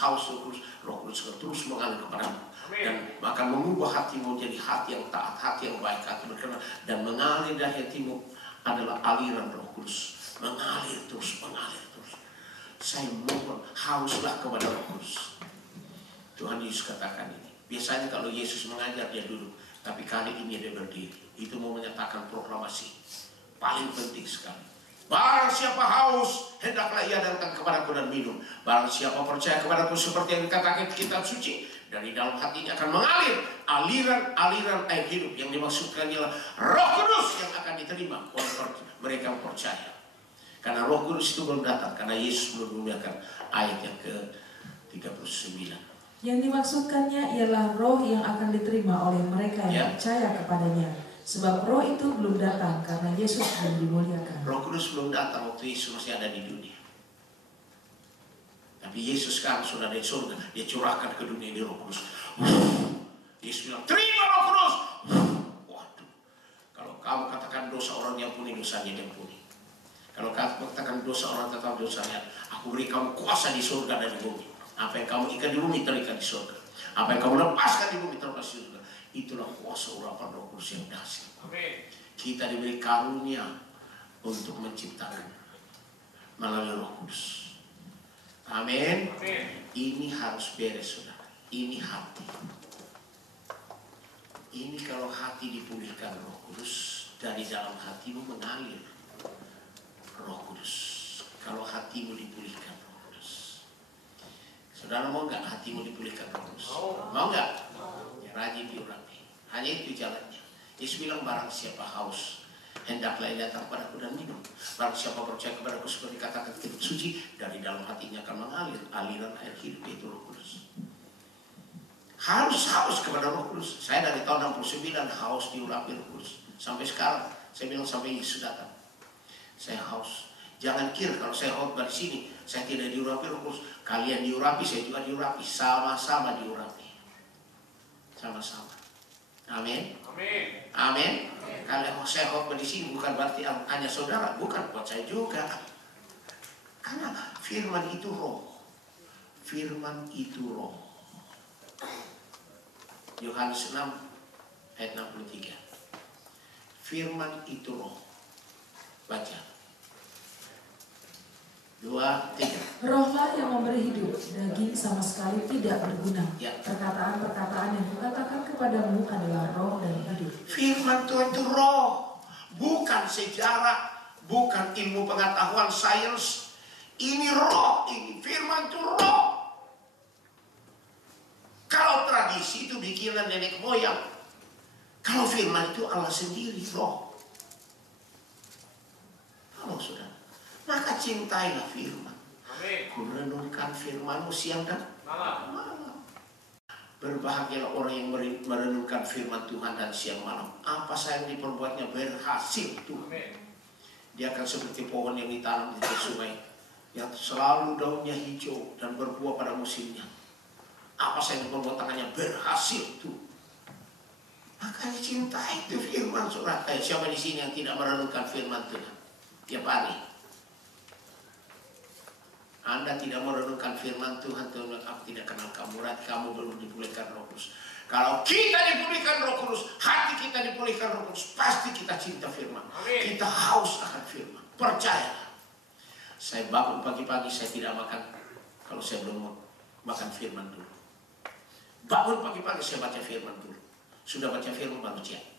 Roh Kudus akan terus mengalir kepadamu dan akan mengubah hatimu menjadi hati yang taat, hati yang baik, hati berkenan, dan mengalir dari hatimu adalah aliran Roh Kudus, mengalir terus. Saya mohon hauslah kepada Roh Kudus. Tuhan Yesus katakan ini, Biasanya kalau Yesus mengajar dia duduk, tapi kali ini dia berdiri. Itu mau menyatakan proklamasi paling penting sekali. Barang siapa haus, hendaklah ia datang kepadaku dan minum. Barang siapa percaya kepadaku seperti yang dikatakan di kitab suci, dari dalam hatinya akan mengalir aliran-aliran air hidup. Yang dimaksudkan ialah Roh Kudus yang akan diterima oleh mereka yang percaya. Karena Roh Kudus itu belum datang, karena Yesus belum menggunakan ayat yang ke-39. Yang dimaksudkannya ialah roh yang akan diterima oleh mereka yang percaya kepadanya. Sebab roh itu belum datang karena Yesus belum dimuliakan. Roh Kudus belum datang waktu Yesus masih ada di dunia. Tapi Yesus sekarang sudah ada di surga. Dia curahkan ke dunia di Roh Kudus. Yesus bilang, terima Roh Kudus. Waduh. Kalau kamu katakan dosa orang diampuni, dosanya diampuni. Kalau kamu katakan dosa orang tetap dosanya, aku beri kamu kuasa di surga dan di bumi. Apa yang kamu ikat di bumi terikat di surga. Apa yang kamu lepaskan di bumi terlepas di surga. Itulah kuasa urapan Roh Kudus yang dahsyat. Kita diberi karunia untuk menciptakan melalui Roh Kudus. Amin. Ini harus beres, saudara. Ini hati. Ini kalau hati dipulihkan Roh Kudus, dari dalam hatimu mengalir Roh Kudus. Kalau hatimu dipulihkan Roh Kudus. Saudara mau nggak hatimu dipulihkan Roh Kudus? Mau nggak? Ya, rajin diurapi. Hanya itu jalannya. Yesus bilang, barang siapa haus, hendaklah ia datang kepadaku dan minum. Barang siapa percaya kepadaku seperti katakan kitab suci, dari dalam hatinya akan mengalir aliran air hidup, yaitu Roh Kudus. Harus haus kepada Roh Kudus. Saya dari tahun 69 haus diurapi Roh Kudus. Sampai sekarang, saya bilang sampai Yesus datang, saya haus. Jangan kira kalau saya khotbah di sini, saya tidak diurapi Roh Kudus. Kalian diurapi, saya juga diurapi. Sama-sama diurapi. Sama-sama. Amin. Amin. Amin. Kalau saya khotbah di sini bukan berarti hanya saudara, bukan buat saya juga. Karena firman itu roh. Firman itu roh. Yohanes 6 ayat 63. Firman itu roh. Baca. 2, 3. Rohlah yang memberi hidup, daging sama sekali tidak berguna. Perkataan-perkataan yang kukatakan kepadamu adalah roh dan hidup. Firman Tuhan itu roh, bukan sejarah, bukan ilmu pengetahuan sains. Ini roh, ini firman itu roh. Kalau tradisi itu bikinan nenek moyang, kalau firman itu Allah sendiri, roh. Kalau sudah, maka cintailah firman. Kurenungkan firman-Mu siang dan malam. Berbahagialah orang yang merenungkan firman Tuhan dan siang malam. Apa sayang diperbuatnya berhasil Tuhan. Dia akan seperti pohon yang ditanam di sungai, yang selalu daunnya hijau dan berbuah pada musimnya. Apa sayang diperbuat tangannya berhasil Tuhan. Makanya cintai itu firman surat. Siapa di sini yang tidak merenungkan firman Tuhan tiap hari? Anda tidak merenungkan firman Tuhan, Tuhan bilang, aku tidak kenal kamu, berarti kamu belum dipulihkan Roh Kudus. Kalau kita dipulihkan Roh Kudus, hati kita dipulihkan Roh Kudus, pasti kita cinta firman. Amin. Kita haus akan firman. Percaya. Saya bangun pagi-pagi, saya tidak makan kalau saya belum makan firman dulu. Bangun pagi-pagi, saya baca firman dulu. Sudah baca firman baru siap.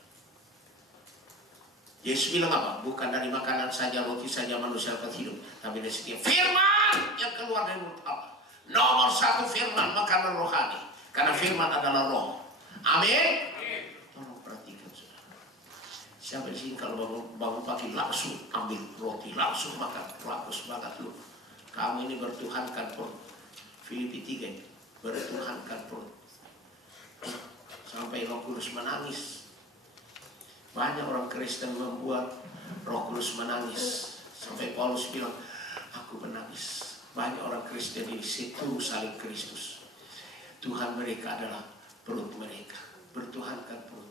Yesus bilang apa? Bukan dari makanan saja, roti saja manusia dapat hidup, tapi dari setiap firman yang keluar dari mulut Allah. Nomor 1 firman, makanan rohani. Karena firman adalah roh. Amin. Tolong perhatikan saudara. Siapa di sini kalau bangun pagi langsung ambil roti, langsung makan, bagus banget lu. Kamu ini bertuhankan perut. Filipi 3, bertuhankan perut. Sampai Roh Kudus menangis. Banyak orang Kristen membuat Roh Kudus menangis. Sampai Paulus bilang, aku menangis. Banyak orang Kristen ini seteru salib Kristus. Tuhan mereka adalah perut mereka. Bertuhankan perut.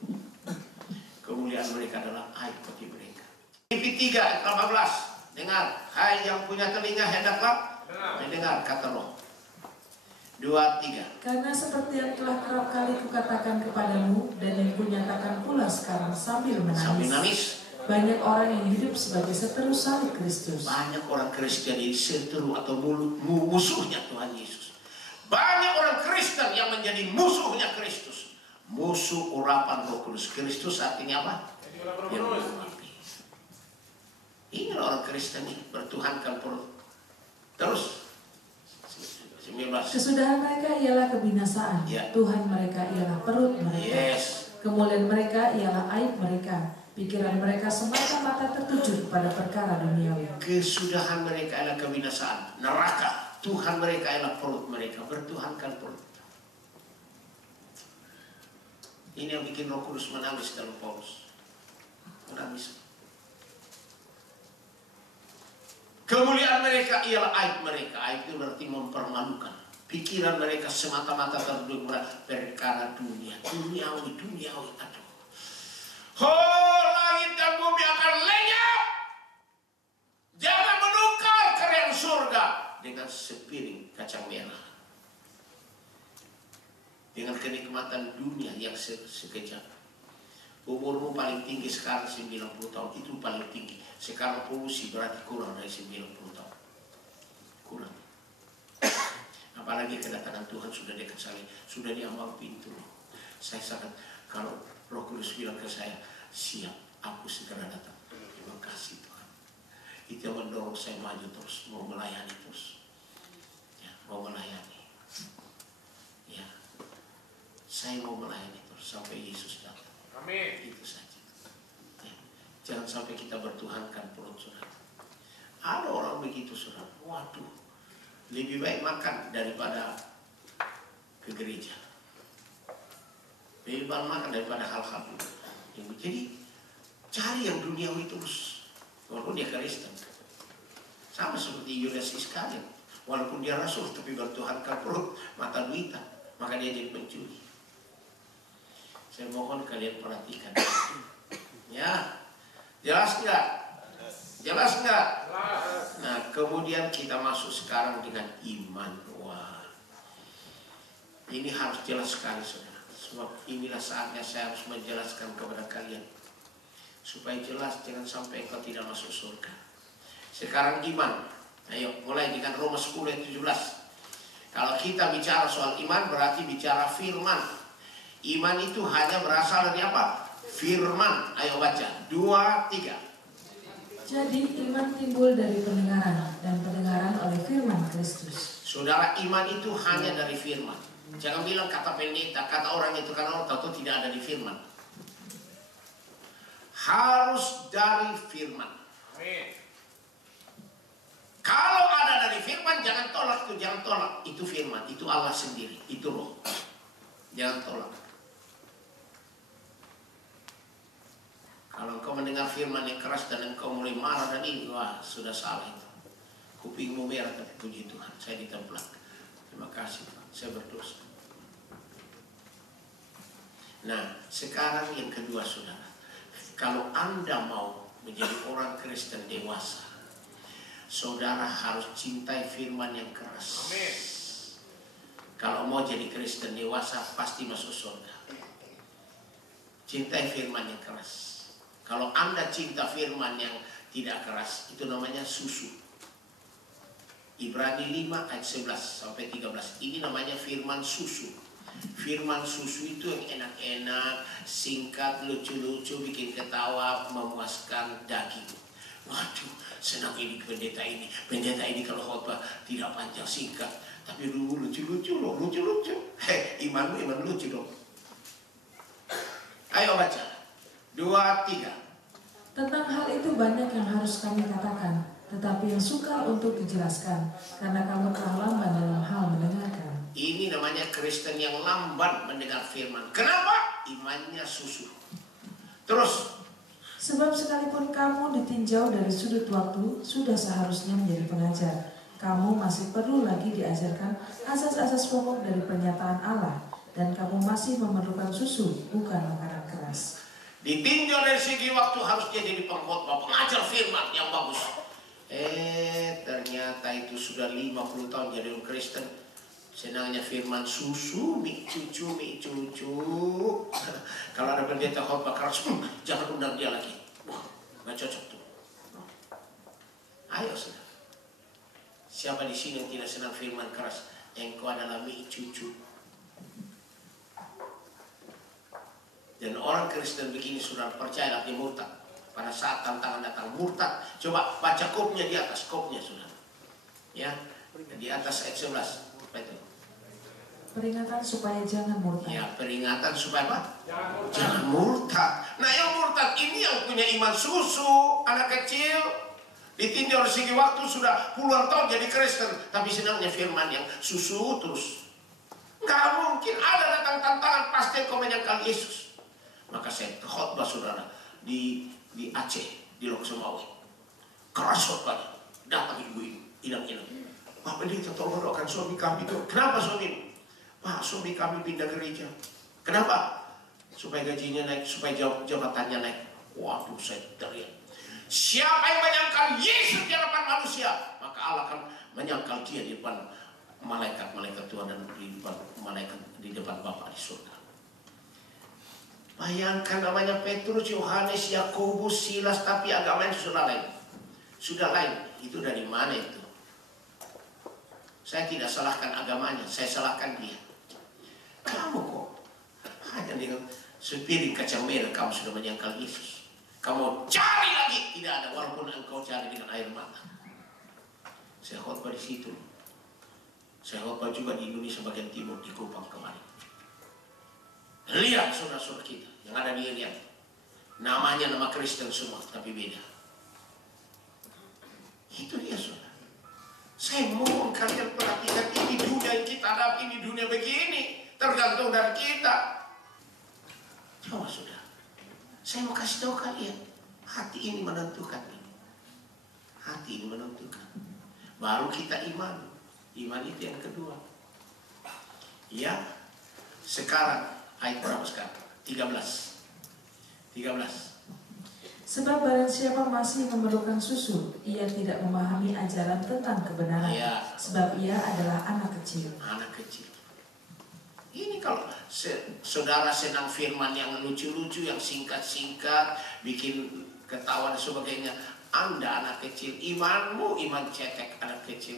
Kemuliaan mereka adalah air bagi mereka. Filipi 3 ayat 18. Dengar, hai yang punya telinga hendaklah mendengar kata Roh. 2, 3. Karena seperti yang telah kerap kali kukatakan kepadamu dan yang kunyatakan pula sekarang sambil menangis. Banyak orang yang hidup sebagai seteru salib Kristus. Banyak orang Kristen yang seteru atau musuhnya Tuhan Yesus. Banyak orang Kristen yang menjadi musuhnya Kristus. Musuh urapan Roh Kudus. Kristus artinya apa? Yang mengurapi. Ini orang Kristen ini bertuhankan perut. Terus 19. Kesudahan mereka ialah kebinasaan. Tuhan mereka ialah perut mereka. Kemuliaan mereka ialah aib mereka. Pikiran mereka semata-mata tertuju pada perkara duniawi. Kesudahan mereka ialah kebinasaan, neraka. Tuhan mereka ialah perut mereka. Bertuhankan perut. Ini yang bikin Roh Kudus menangis dalam Paulus. Menangis. Kemuliaan mereka ialah aib mereka. Aib itu berarti mempermalukan. Pikiran mereka semata-mata tertuju pada perkara dunia. Duniawi. Aduh. Langit dan bumi akan lenyap. Jangan menukar keriaan surga dengan sepiring kacang merah. Dengan kenikmatan dunia yang sekejap. Umurmu paling tinggi sekarang 90 tahun. Itu paling tinggi. Sekarang polusi berarti kurang dari 90 tahun. Kurang. Apalagi kedatangan Tuhan sudah dekat sekali. Sudah diambang pintu. Saya sangat, kalau Roh Kudus bilang ke saya, siap, aku segera datang. Terima kasih Tuhan. Itu yang mendorong saya maju terus, mau melayani terus. Ya, mau melayani. Ya, saya mau melayani terus sampai Yesus datang. Amin. Itu saja. Ya. Jangan sampai kita bertuhankan perut saudara. Ada orang begitu saudara. Waduh, lebih baik makan daripada ke gereja. Lebih baik makan daripada hal-hal itu. Jadi cari yang duniawi terus. Walaupun dia Kristen. Sama seperti Yudas Iskariot. Walaupun dia rasul tapi bertuhankan perut, mata duitan, maka dia jadi pencuri. Saya mohon kalian perhatikan. Ya, jelas nggak? Jelas nggak? Nah, kemudian kita masuk sekarang dengan iman. Wah, ini harus jelas sekali saudara. Sebab inilah saatnya saya harus menjelaskan kepada kalian. Supaya jelas, jangan sampai engkau tidak masuk surga. Sekarang iman. Ayo, mulai dengan Roma 10 ayat 17. Kalau kita bicara soal iman, berarti bicara firman. Iman itu hanya berasal dari apa? Firman. Ayo baca. 2, 3. Jadi iman timbul dari pendengaran, dan pendengaran oleh firman Kristus. Saudara, iman itu hanya dari firman. Jangan bilang kata pendeta, kata orang itu, karena orang tahu tidak ada di firman. Harus dari firman. Amin. Kalau ada dari firman, jangan tolak itu, jangan tolak. Itu firman, itu Allah sendiri, itu roh. Jangan tolak. Kalau engkau mendengar firman yang keras dan engkau mulai marah dan ini, wah sudah salah itu. Kupingmu merah tapi puji Tuhan, saya ditemplak. Terima kasih Pak, saya berdosa. Nah, sekarang yang kedua saudara. Kalau Anda mau menjadi orang Kristen dewasa, saudara harus cintai firman yang keras. Amin. Kalau mau jadi Kristen dewasa, pasti masuk surga. Cintai firman yang keras. Kalau Anda cinta firman yang tidak keras, itu namanya susu. Ibrani 5 ayat 11 sampai 13. Ini namanya firman susu. Firman susu itu yang enak-enak, singkat, lucu-lucu, bikin ketawa, memuaskan daging. Waduh, senang ini pendeta ini. Pendeta ini kalau khotbah tidak panjang, singkat, tapi dulu lucu-lucu loh, lucu-lucu. Imanmu iman lucu dong. Ayo baca. 2, 3. Tentang hal itu banyak yang harus kami katakan, tetapi yang sukar untuk dijelaskan, karena kamu telah lamban dalam hal mendengarkan. Ini namanya Kristen yang lamban mendengar firman. Kenapa? Imannya susu. Terus. Sebab sekalipun kamu ditinjau dari sudut waktu, sudah seharusnya menjadi pengajar. Kamu masih perlu lagi diajarkan asas-asas pokok dari pernyataan Allah, dan kamu masih memerlukan susu, bukan makanan keras. Ditinjau dari segi waktu harusnya jadi pengkhotbah, pengajar firman yang bagus. Ternyata itu sudah 50 tahun jadi orang Kristen. Senangnya firman susu, mie cucu. Kalau ada pendeta khotbah keras, jangan undang dia lagi. Wah, gak cocok tuh. Ayo saudara. Siapa di sini yang tidak senang firman keras? engkau adalah mie cucu. Dan orang Kristen begini saudara, percayalah dia murtad. Pada saat tantangan datang murtad. Coba baca kopnya di atas, kopnya saudara. Ya, di atas ayat 11. Apa itu? Peringatan supaya jangan murtad. Ya, peringatan supaya apa? Jangan murtad. Nah, yang murtad ini yang punya iman susu, anak kecil, ditinjau dari segi waktu sudah puluhan tahun jadi Kristen, tapi senangnya firman yang susu terus. Nggak mungkin ada datang tantangan, pasti kau menyangkal Yesus. Maka saya khotbah saudara di Aceh, di Lok Semawe. Keras khotbahnya. Datang ibu ini, inang-inang. Pak Pendeta tolong doakan suami kami itu. Kenapa suami? Pak, suami kami pindah gereja. Kenapa? Supaya gajinya naik, supaya jabatannya naik. Waduh, saya teriak. Siapa yang menyangkal Yesus di hadapan manusia, maka Allah akan menyangkal dia di depan malaikat-malaikat Tuhan dan di depan malaikat di depan Bapa di surga. Bayangkan namanya Petrus, Yohanes, Yakobus, Silas, tapi agamanya sudah lain. Sudah lain. Itu dari mana itu? Saya tidak salahkan agamanya, saya salahkan dia. Kamu kok hanya dengan sepiring kacang merah kamu sudah menyangkal Yesus. Kamu cari lagi, tidak ada, walaupun engkau cari dengan air mata. Saya khotbah di situ. Saya khotbah juga di Indonesia bagian timur, di Kupang kemarin. Lihat saudara-saudara kita yang ada di Irian, namanya nama Kristen semua, tapi beda. Itu dia saudara. Saya mohon kalian perhatikan, ini dunia yang kita hadapi, ini dunia begini, tergantung dari kita. Coba saudara, saya mau kasih tahu kalian, hati ini menentukan ini. Hati ini menentukan. Baru kita iman. Iman itu yang kedua. Ya, sekarang ayat berapa sekarang? 13. Sebab barang siapa masih memerlukan susu, ia tidak memahami ajaran tentang kebenaran. Ya. Sebab ia adalah anak kecil. Anak kecil. Ini kalau saudara senang firman yang lucu-lucu, yang singkat-singkat, bikin ketawa dan sebagainya, Anda anak kecil, imanmu iman cetek anak kecil.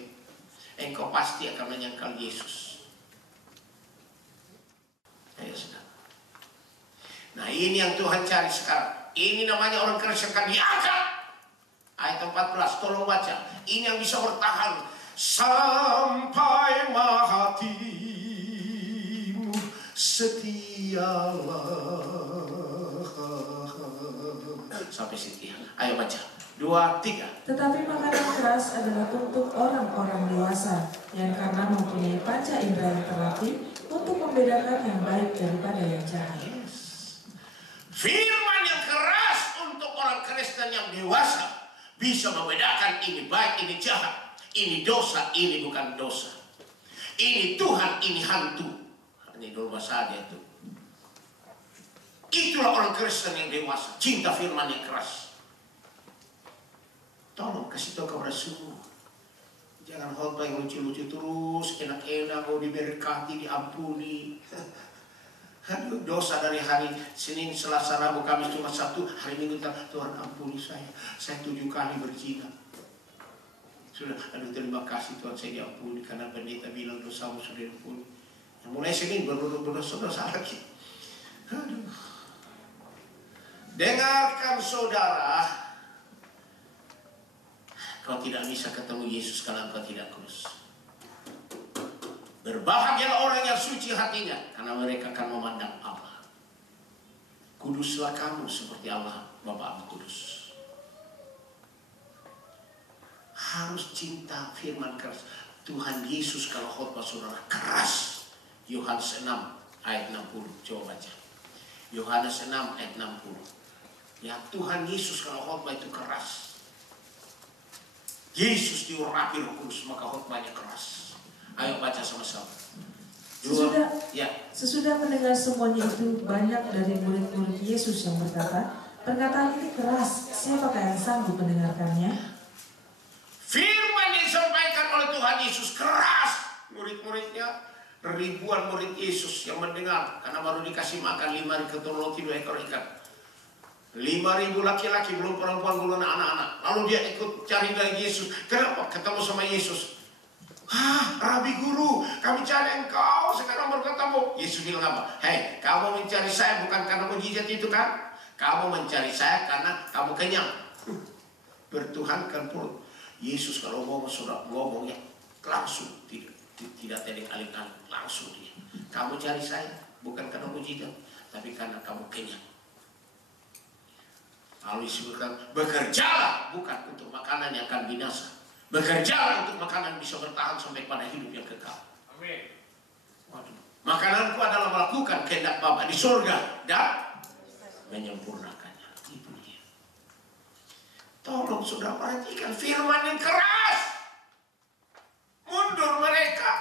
Engkau pasti akan menyangkal Yesus. Ayo saudara. Nah ini yang Tuhan cari sekarang. Ini namanya orang Kristen akan diangkat. Ayat 14, tolong baca. Ini yang bisa bertahan sampai hatimu setialah. Sampai setia. Ayo baca. 2, 3. Tetapi makanan keras adalah untuk orang-orang dewasa yang karena mempunyai panca indera yang terlatih untuk membedakan yang baik daripada yang jahat. Firman yang keras untuk orang Kristen yang dewasa bisa membedakan ini baik, ini jahat, ini dosa, ini bukan dosa, ini Tuhan, ini hantu. Ini dulu saja itu. Itulah orang Kristen yang dewasa, cinta firman yang keras. Tolong kasih tahu kepada semua. Jangan khotbah yang lucu-lucu terus, enak-enak, mau diberkati, diampuni. Aduh, dosa dari hari Senin, Selasa, Rabu, Kamis cuma 1, hari Minggu Tuhan ampuni saya 7 kali berzina. Sudah, aduh terima kasih Tuhan saya diampuni karena pendeta bilang dosamu sudah diampuni. Yang mulai Senin berdosa lagi. Aduh. Dengarkan saudara, kau tidak bisa ketemu Yesus kalau kau tidak kudus. Berbahagialah orang yang suci hatinya, karena mereka akan memandang Allah. Kuduslah kamu seperti Allah Bapa kudus. Harus cinta firman keras. Tuhan Yesus kalau khotbah saudara keras. Yohanes 6 ayat 60. Coba baca. Yohanes 6 ayat 60. Ya, Tuhan Yesus kalau khotbah itu keras. Yesus diurapi Roh Kudus, maka khotbahnya keras. Ayo baca sama-sama. Sesudah mendengar semuanya itu, banyak dari murid-murid Yesus yang berkata, perkataan ini keras, siapakah yang sanggup mendengarkannya? Firman yang disampaikan oleh Tuhan Yesus keras. Murid-muridnya, ribuan murid Yesus yang mendengar, karena baru dikasih makan 5 ketun roti 2 ekor ikan. 5.000 laki-laki, belum perempuan, belum anak-anak. Lalu dia ikut cari dari Yesus. Kenapa? Ketemu sama Yesus. Rabi guru, kami cari engkau sekarang berkatamu. Yesus bilang apa? Hei, kamu mencari saya bukan karena mujizat itu kan? Kamu mencari saya karena kamu kenyang. Bertuhankan perut. Yesus kalau ngomongnya langsung, tidak teling alih-alih, langsung dia. Kamu cari saya bukan karena mujizat, tapi karena kamu kenyang. Lalu Yesus berkata, bekerjalah bukan untuk makanan yang akan binasa. Bekerjalah untuk makanan bisa bertahan sampai pada hidup yang kekal. Amin. Waduh. Makananku adalah melakukan kehendak Bapa di surga dan menyempurnakannya. Itu dia. Tolong sudah perhatikan firman yang keras. Mundur mereka.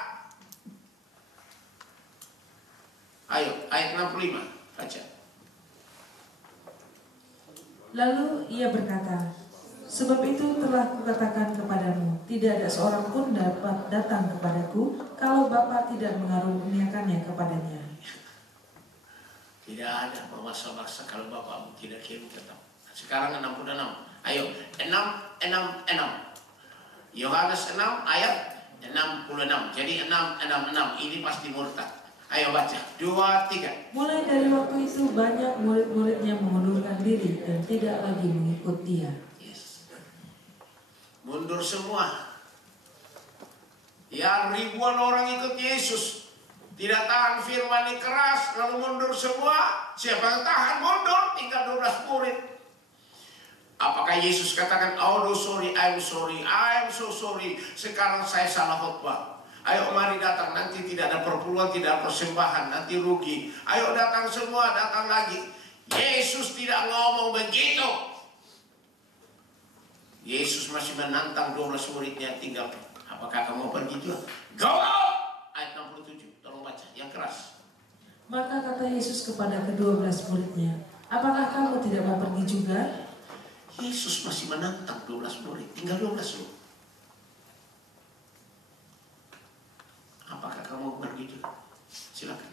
Ayo, ayat 65. Baca. Lalu ia berkata, sebab itu telah kukatakan kepadamu, tidak ada seorang pun dapat datang kepadaku kalau Bapa tidak mengaruniakannya kepadanya. Tidak ada memaksa-maksa kalau Bapak tidak kirim tetap. Sekarang 66. Ayo, 6. Yohanes 6 ayat 66. Jadi 6. Ini pasti murtad. Ayo baca. 2, 3. Mulai dari waktu itu banyak murid-muridnya mengundurkan diri dan tidak lagi mengikut dia. Mundur semua. Yang ribuan orang ikut Yesus, tidak tahan firman yang keras, lalu mundur semua. Siapa yang tahan mundur? Tinggal 12 murid. Apakah Yesus katakan, oh sorry, I'm so sorry, sekarang saya salah khotbah. Ayo mari datang, nanti tidak ada perpuluhan, tidak ada persembahan, nanti rugi. Ayo datang semua, datang lagi. Yesus tidak ngomong begitu. Yesus masih menantang 12 muridnya yang tinggal. Apakah kamu pergi juga? Go out! Ayat 67, tolong baca, yang keras. Maka kata Yesus kepada ke-12 muridnya, apakah kamu tidak mau pergi juga? Yesus masih menantang 12 murid, tinggal 12 loh. Apakah kamu pergi juga? Silakan.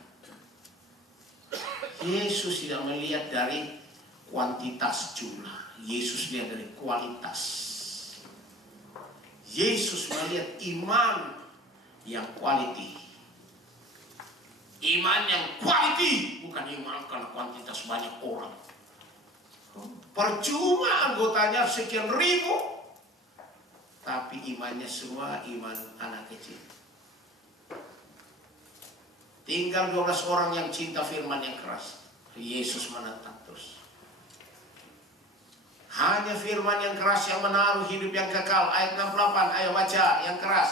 Yesus tidak melihat dari kuantitas jumlah. Yesus lihat dari kualitas. Yesus melihat iman yang quality. Iman yang quality, bukan iman karena kuantitas banyak orang. Percuma anggotanya sekian ribu, tapi imannya semua iman anak kecil. Tinggal 12 orang yang cinta firman yang keras. Yesus menantang terus. Hanya firman yang keras yang menaruh hidup yang kekal. Ayat 68, ayo baca yang keras.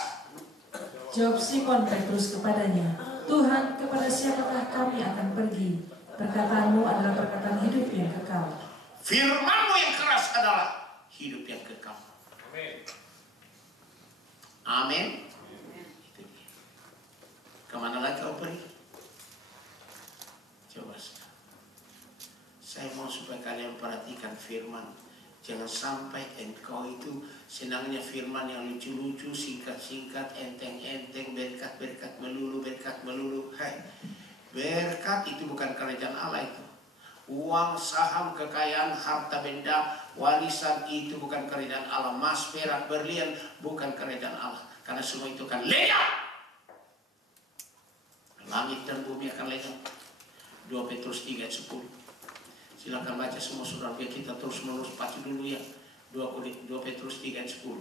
Jawab Simon Petrus kepadanya, Tuhan, kepada siapakah kami akan pergi? Perkataanmu adalah perkataan hidup yang kekal. Firman-Mu yang keras adalah hidup yang kekal. Amin. Amin. Itu dia. Kemana lagi kau pergi? Coba sekarang. Saya mau supaya kalian perhatikan firman. Jangan sampai engkau itu senangnya firman yang lucu-lucu, singkat-singkat, enteng-enteng, berkat-berkat melulu, berkat melulu. Hai, berkat itu bukan kerajaan Allah itu. Uang, saham, kekayaan, harta benda, warisan itu bukan kerajaan Allah. Emas, perak, berlian bukan kerajaan Allah. Karena semua itu akan lenyap. Langit dan bumi akan lenyap. 2 Petrus 3 ayat 10. Silakan baca semua saudara, biar kita terus menerus baca dulu ya. 2 Petrus 3 ayat 10.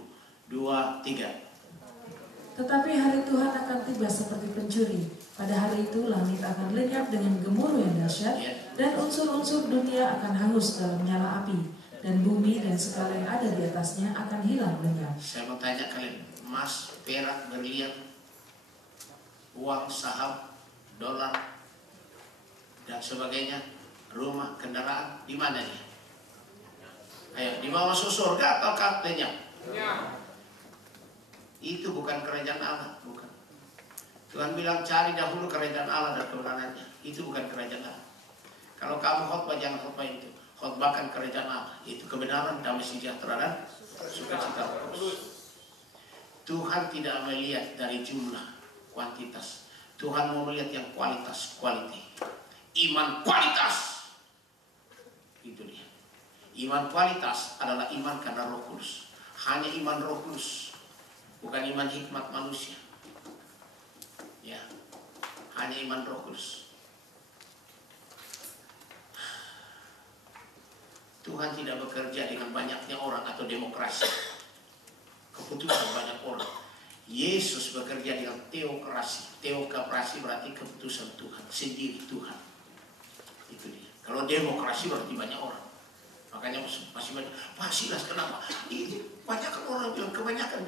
2, 3. Tetapi hari Tuhan akan tiba seperti pencuri. Pada hari itu langit akan lenyap dengan gemuruh yang dahsyat, dan unsur-unsur dunia akan hangus dalam nyala api, dan bumi dan segala yang ada di atasnya akan hilang lenyap. Saya mau tanya kalian, emas, perak, berlian, uang, saham, dolar, dan sebagainya, rumah, kendaraan, di mana dia? Ayo, dibawa masuk surga atau lenyap? Itu bukan kerajaan Allah, bukan. Tuhan bilang cari dahulu kerajaan Allah dan kebenangannya. Itu bukan kerajaan Allah. Kalau kamu khotbah, jangan khotbah itu. Khotbahkan kerajaan Allah. Itu kebenaran, damai sejahtera dan sukacita. Tuhan tidak melihat dari jumlah, kuantitas. Tuhan mau melihat yang kualitas, quality. Iman kualitas. Itu dia. Iman kualitas adalah iman karena Roh Kudus. Hanya iman Roh Kudus. Bukan iman hikmat manusia. hanya iman Roh Kudus. Tuhan tidak bekerja dengan banyaknya orang atau demokrasi, keputusan banyak orang. Yesus bekerja dengan teokrasi. Teokrasi berarti keputusan Tuhan, sendiri Tuhan. Itu dia. Kalau demokrasi berarti banyak orang. Makanya masih banyak. Pak Silas kenapa? Ini banyak orang bilang, kebanyakan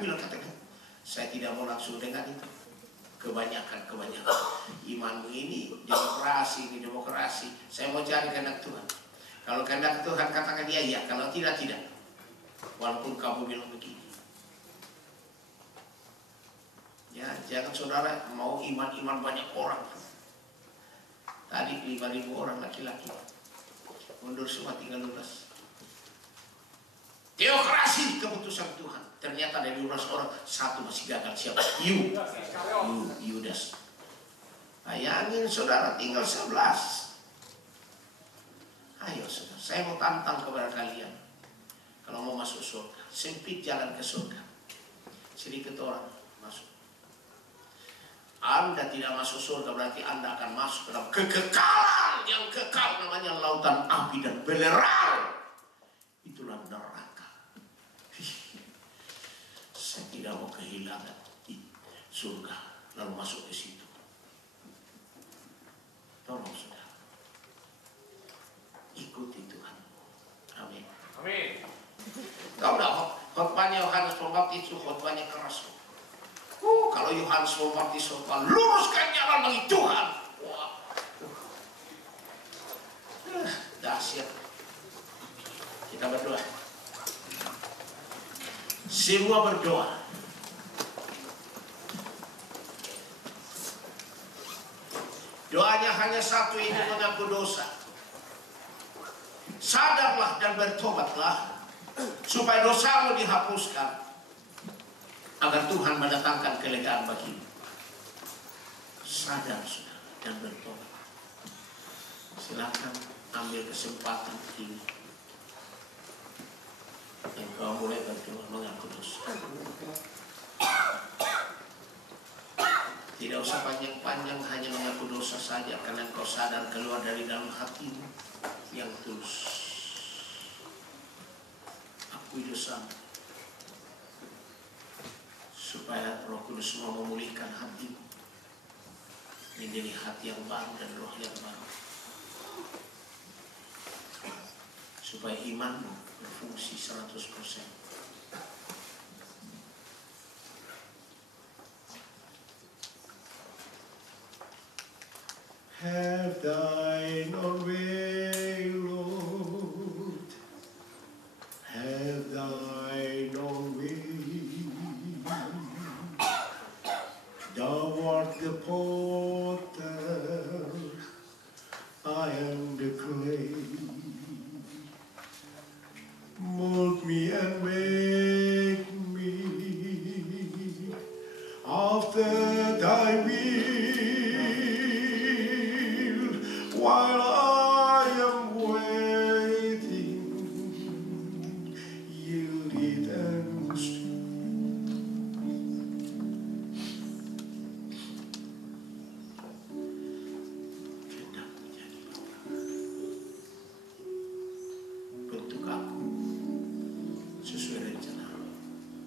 bilang katakan. Saya tidak mau langsung dengan itu. Kebanyakan. Imanmu ini demokrasi. Saya mau cari kehendak Tuhan. Kalau kehendak Tuhan katakan iya, kalau tidak. Walaupun kamu bilang begini. Ya, jangan saudara mau iman banyak orang. Tadi 5.000 orang laki-laki. Mundur semua tinggal 12. Teokrasi keputusan Tuhan. Ternyata dari 12 orang, satu masih gagal. Siapa? Yudas. Bayangin saudara, tinggal 11. Ayo saudara, saya mau tantang kepada kalian. Kalau mau masuk surga, sempit jalan ke surga. Sedikit orang masuk. Anda tidak masuk surga berarti Anda akan masuk dalam kekekalan yang kekal, namanya lautan api dan belerang. Itulah neraka. Saya tidak mau kehilangan di surga lalu masuk ke situ. Tolong saudara, ikuti Tuhan. Amin. Tahu tidak khotbahnya Yohanes Pembaptis itu khotbahnya keras. Kalau Yohanes Pembaptis khotbah, luruskan jalan bagi Tuhan. Wah, dahsyat. Kita berdoa. Semua berdoa. Doanya hanya satu, ini mengaku dosa. Sadarlah dan bertobatlah supaya dosamu dihapuskan, agar Tuhan mendatangkan kelegaan bagimu. Sadar sudah dan bertobat. Silakan ambil kesempatan ini. Engkau mulai berdoa mengaku dosa. Tidak usah panjang-panjang, hanya mengaku dosa saja, karena engkau sadar keluar dari dalam hatimu yang tulus. Akui dosamu, supaya Roh Kudus mau memulihkan hatimu menjadi hati yang baru dan roh yang baru, supaya imanmu berfungsi 100%. Have thine own way, Lord. Have thine own way. Thou art the potter, I am the clay. Mold me and make me after thy will. While I am waiting, yielded and still. Kehendak menjadi Bapa. Bentuk aku sesuai rencana.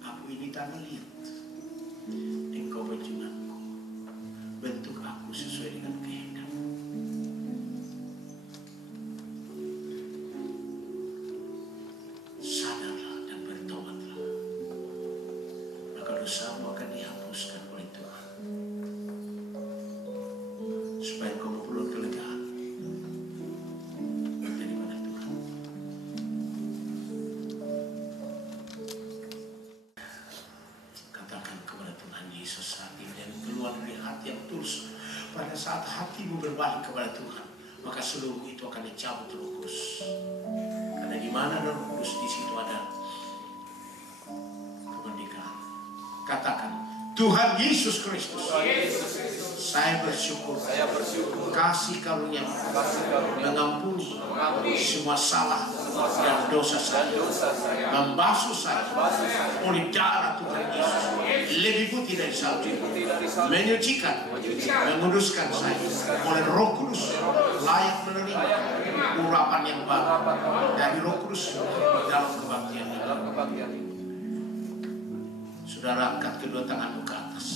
Aku ini tanah liat, engkau bajunganku. Bentuk aku sesuai dengan kehendak. Sadarlah dan bertobatlah, maka dosamu akan dihapuskan oleh Tuhan, supaya engkau memperoleh kelegaan daripada Tuhan. Katakan kepada Tuhan Yesus saat ini, dan keluar dari hati yang tulus. Pada saat hatimu berbalik kepada Tuhan, maka seluruh itu akan dicabut Roh Kudus. Karena di mana ada Roh Kudus, di situ ada kemerdekaan. Katakan, Tuhan Yesus Kristus, saya bersyukur, kasih karunia mengampuni semua salah dan dosa saya, membasuh saya oleh darah Tuhan Yesus. lebih putih dari salju, menyucikan, menguduskan saya oleh Roh Kudus, layak menerima urapan yang baru dari Roh Kudus dalam kebaktian ini. Saudara, angkat kedua tanganmu ke atas,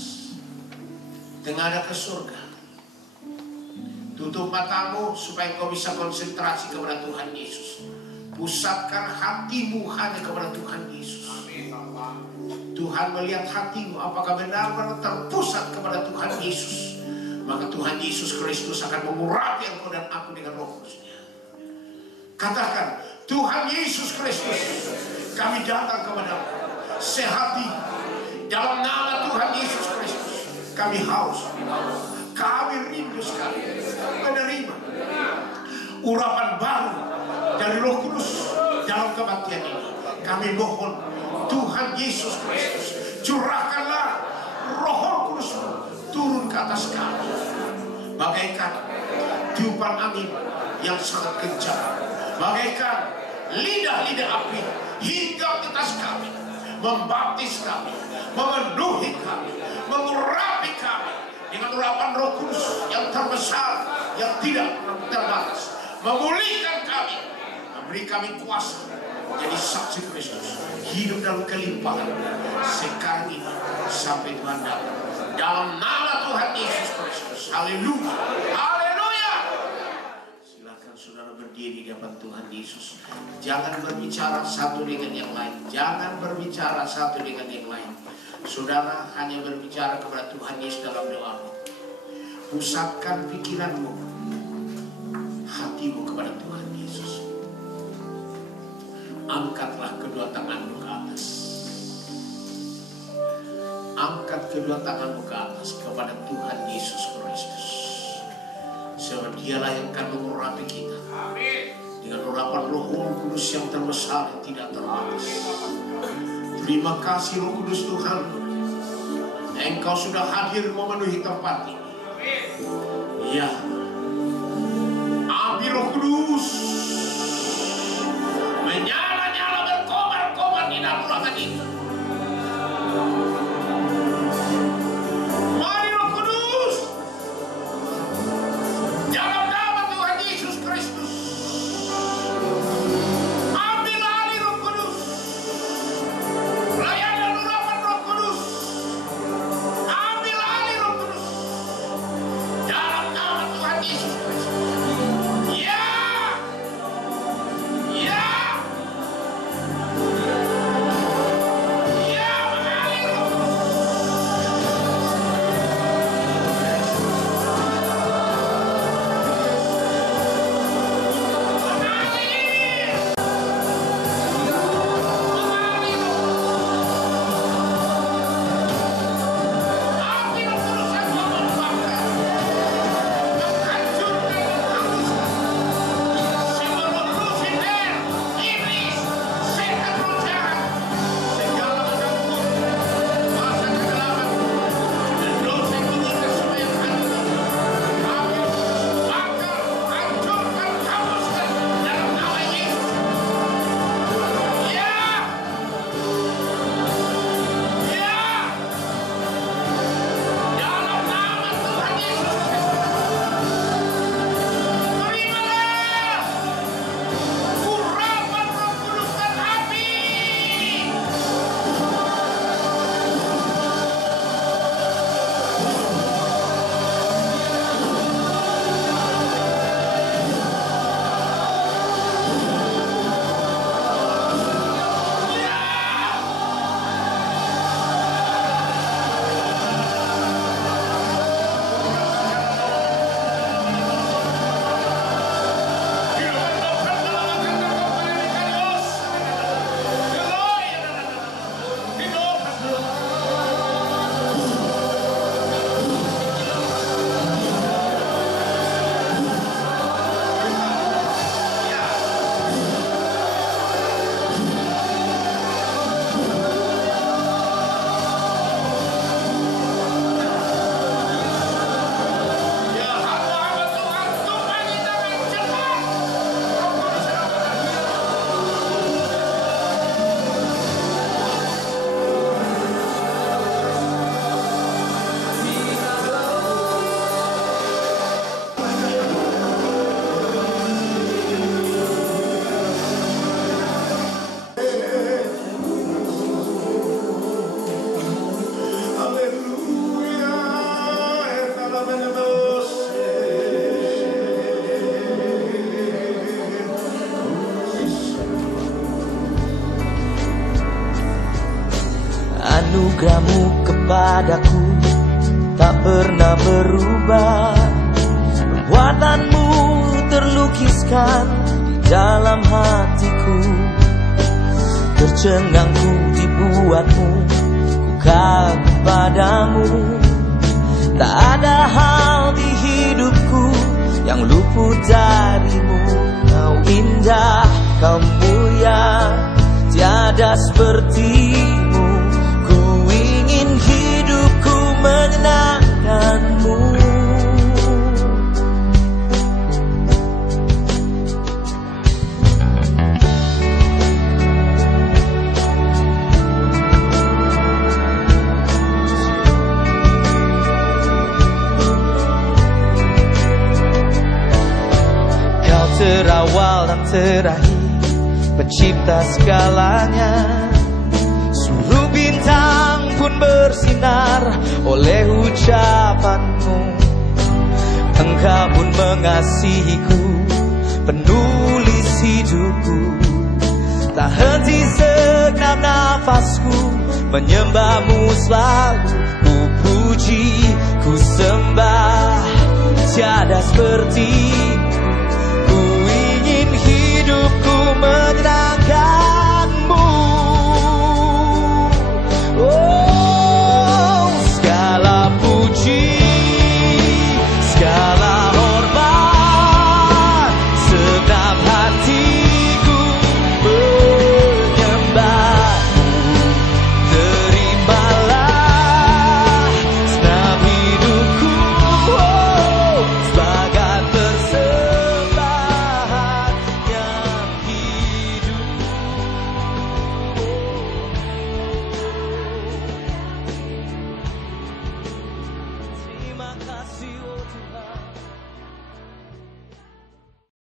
tengadah ke surga. Tutup matamu supaya kau bisa konsentrasi kepada Tuhan Yesus. Pusatkan hatimu hanya kepada Tuhan Yesus. Tuhan melihat hatimu, apakah benar-benar terpusat kepada Tuhan Yesus, maka Tuhan Yesus Kristus akan mengurapi engkau dan aku dengan Roh Kudus-Nya. Katakan, Tuhan Yesus Kristus, kami datang kepadamu sehati. Dalam nama Tuhan Yesus Kristus, kami haus, kami rindu sekali menerima urapan baru dari Roh Kudus dalam kebaktian ini. Kami mohon Tuhan Yesus Kristus, curahkanlah Roh Kudus turun ke atas kami bagaikan tiupan angin yang sangat kencang, bagaikan lidah-lidah api hingga ke atas kami, membaptis kami, memenuhi kami, mengurapi kami dengan urapan Roh Kudus yang terbesar, yang tidak terbatas, memulihkan kami, memberi kami kuasa jadi saksi Kristus, hidup dalam kelimpahan sekarang ini sampai Tuhan datang. Dalam nama Tuhan Yesus Kristus, haleluya, haleluya. Silakan saudara berdiri di hadapan Tuhan Yesus. Jangan berbicara satu dengan yang lain, jangan berbicara satu dengan yang lain. Saudara hanya berbicara kepada Tuhan Yesus dalam doa. Pusatkan pikiranmu, hatimu kepada Tuhan Yesus. Angkatlah kedua tanganmu ke atas. Angkat kedua tanganmu ke atas kepada Tuhan Yesus Kristus. Sebab Dialah yang akan mengurapi kita dengan urapan Roh Kudus yang terbesar yang tidak terbatas. Terima kasih Roh Kudus Tuhan, Engkau sudah hadir memenuhi tempat ini. Ya, api Roh Kudus menyala-nyala berkobar-kobar di dalam ruangan ini. Mari Roh Kudus, dalam nama Tuhan Yesus Kristus, ambil alih Roh Kudus, layanan urapan Roh Kudus, ambil alih Roh Kudus, dalam nama Tuhan Yesus Kristus. Ya, anugerah-Mu kepadaku tak pernah berubah. Perbuatan-Mu terlukiskan di dalam hatiku. Tercengang ku dibuat-Mu, ku kagum padamu. Tak ada hal di hidupku yang luput darimu. Kau indah, kau mulia, tiada sepertimu. Ku ingin hidupku menyenangkan-Mu. Kau terawal dan terakhir, pencipta segalanya. Seluruh bintang pun bersinar oleh ucapan-Mu. Engkau pun mengasihiku, penulis hidupku. Tak henti segenap nafasku, menyembah-Mu selalu. Ku puji, ku sembah, tiada seperti-Mu. Ku ingin hidupku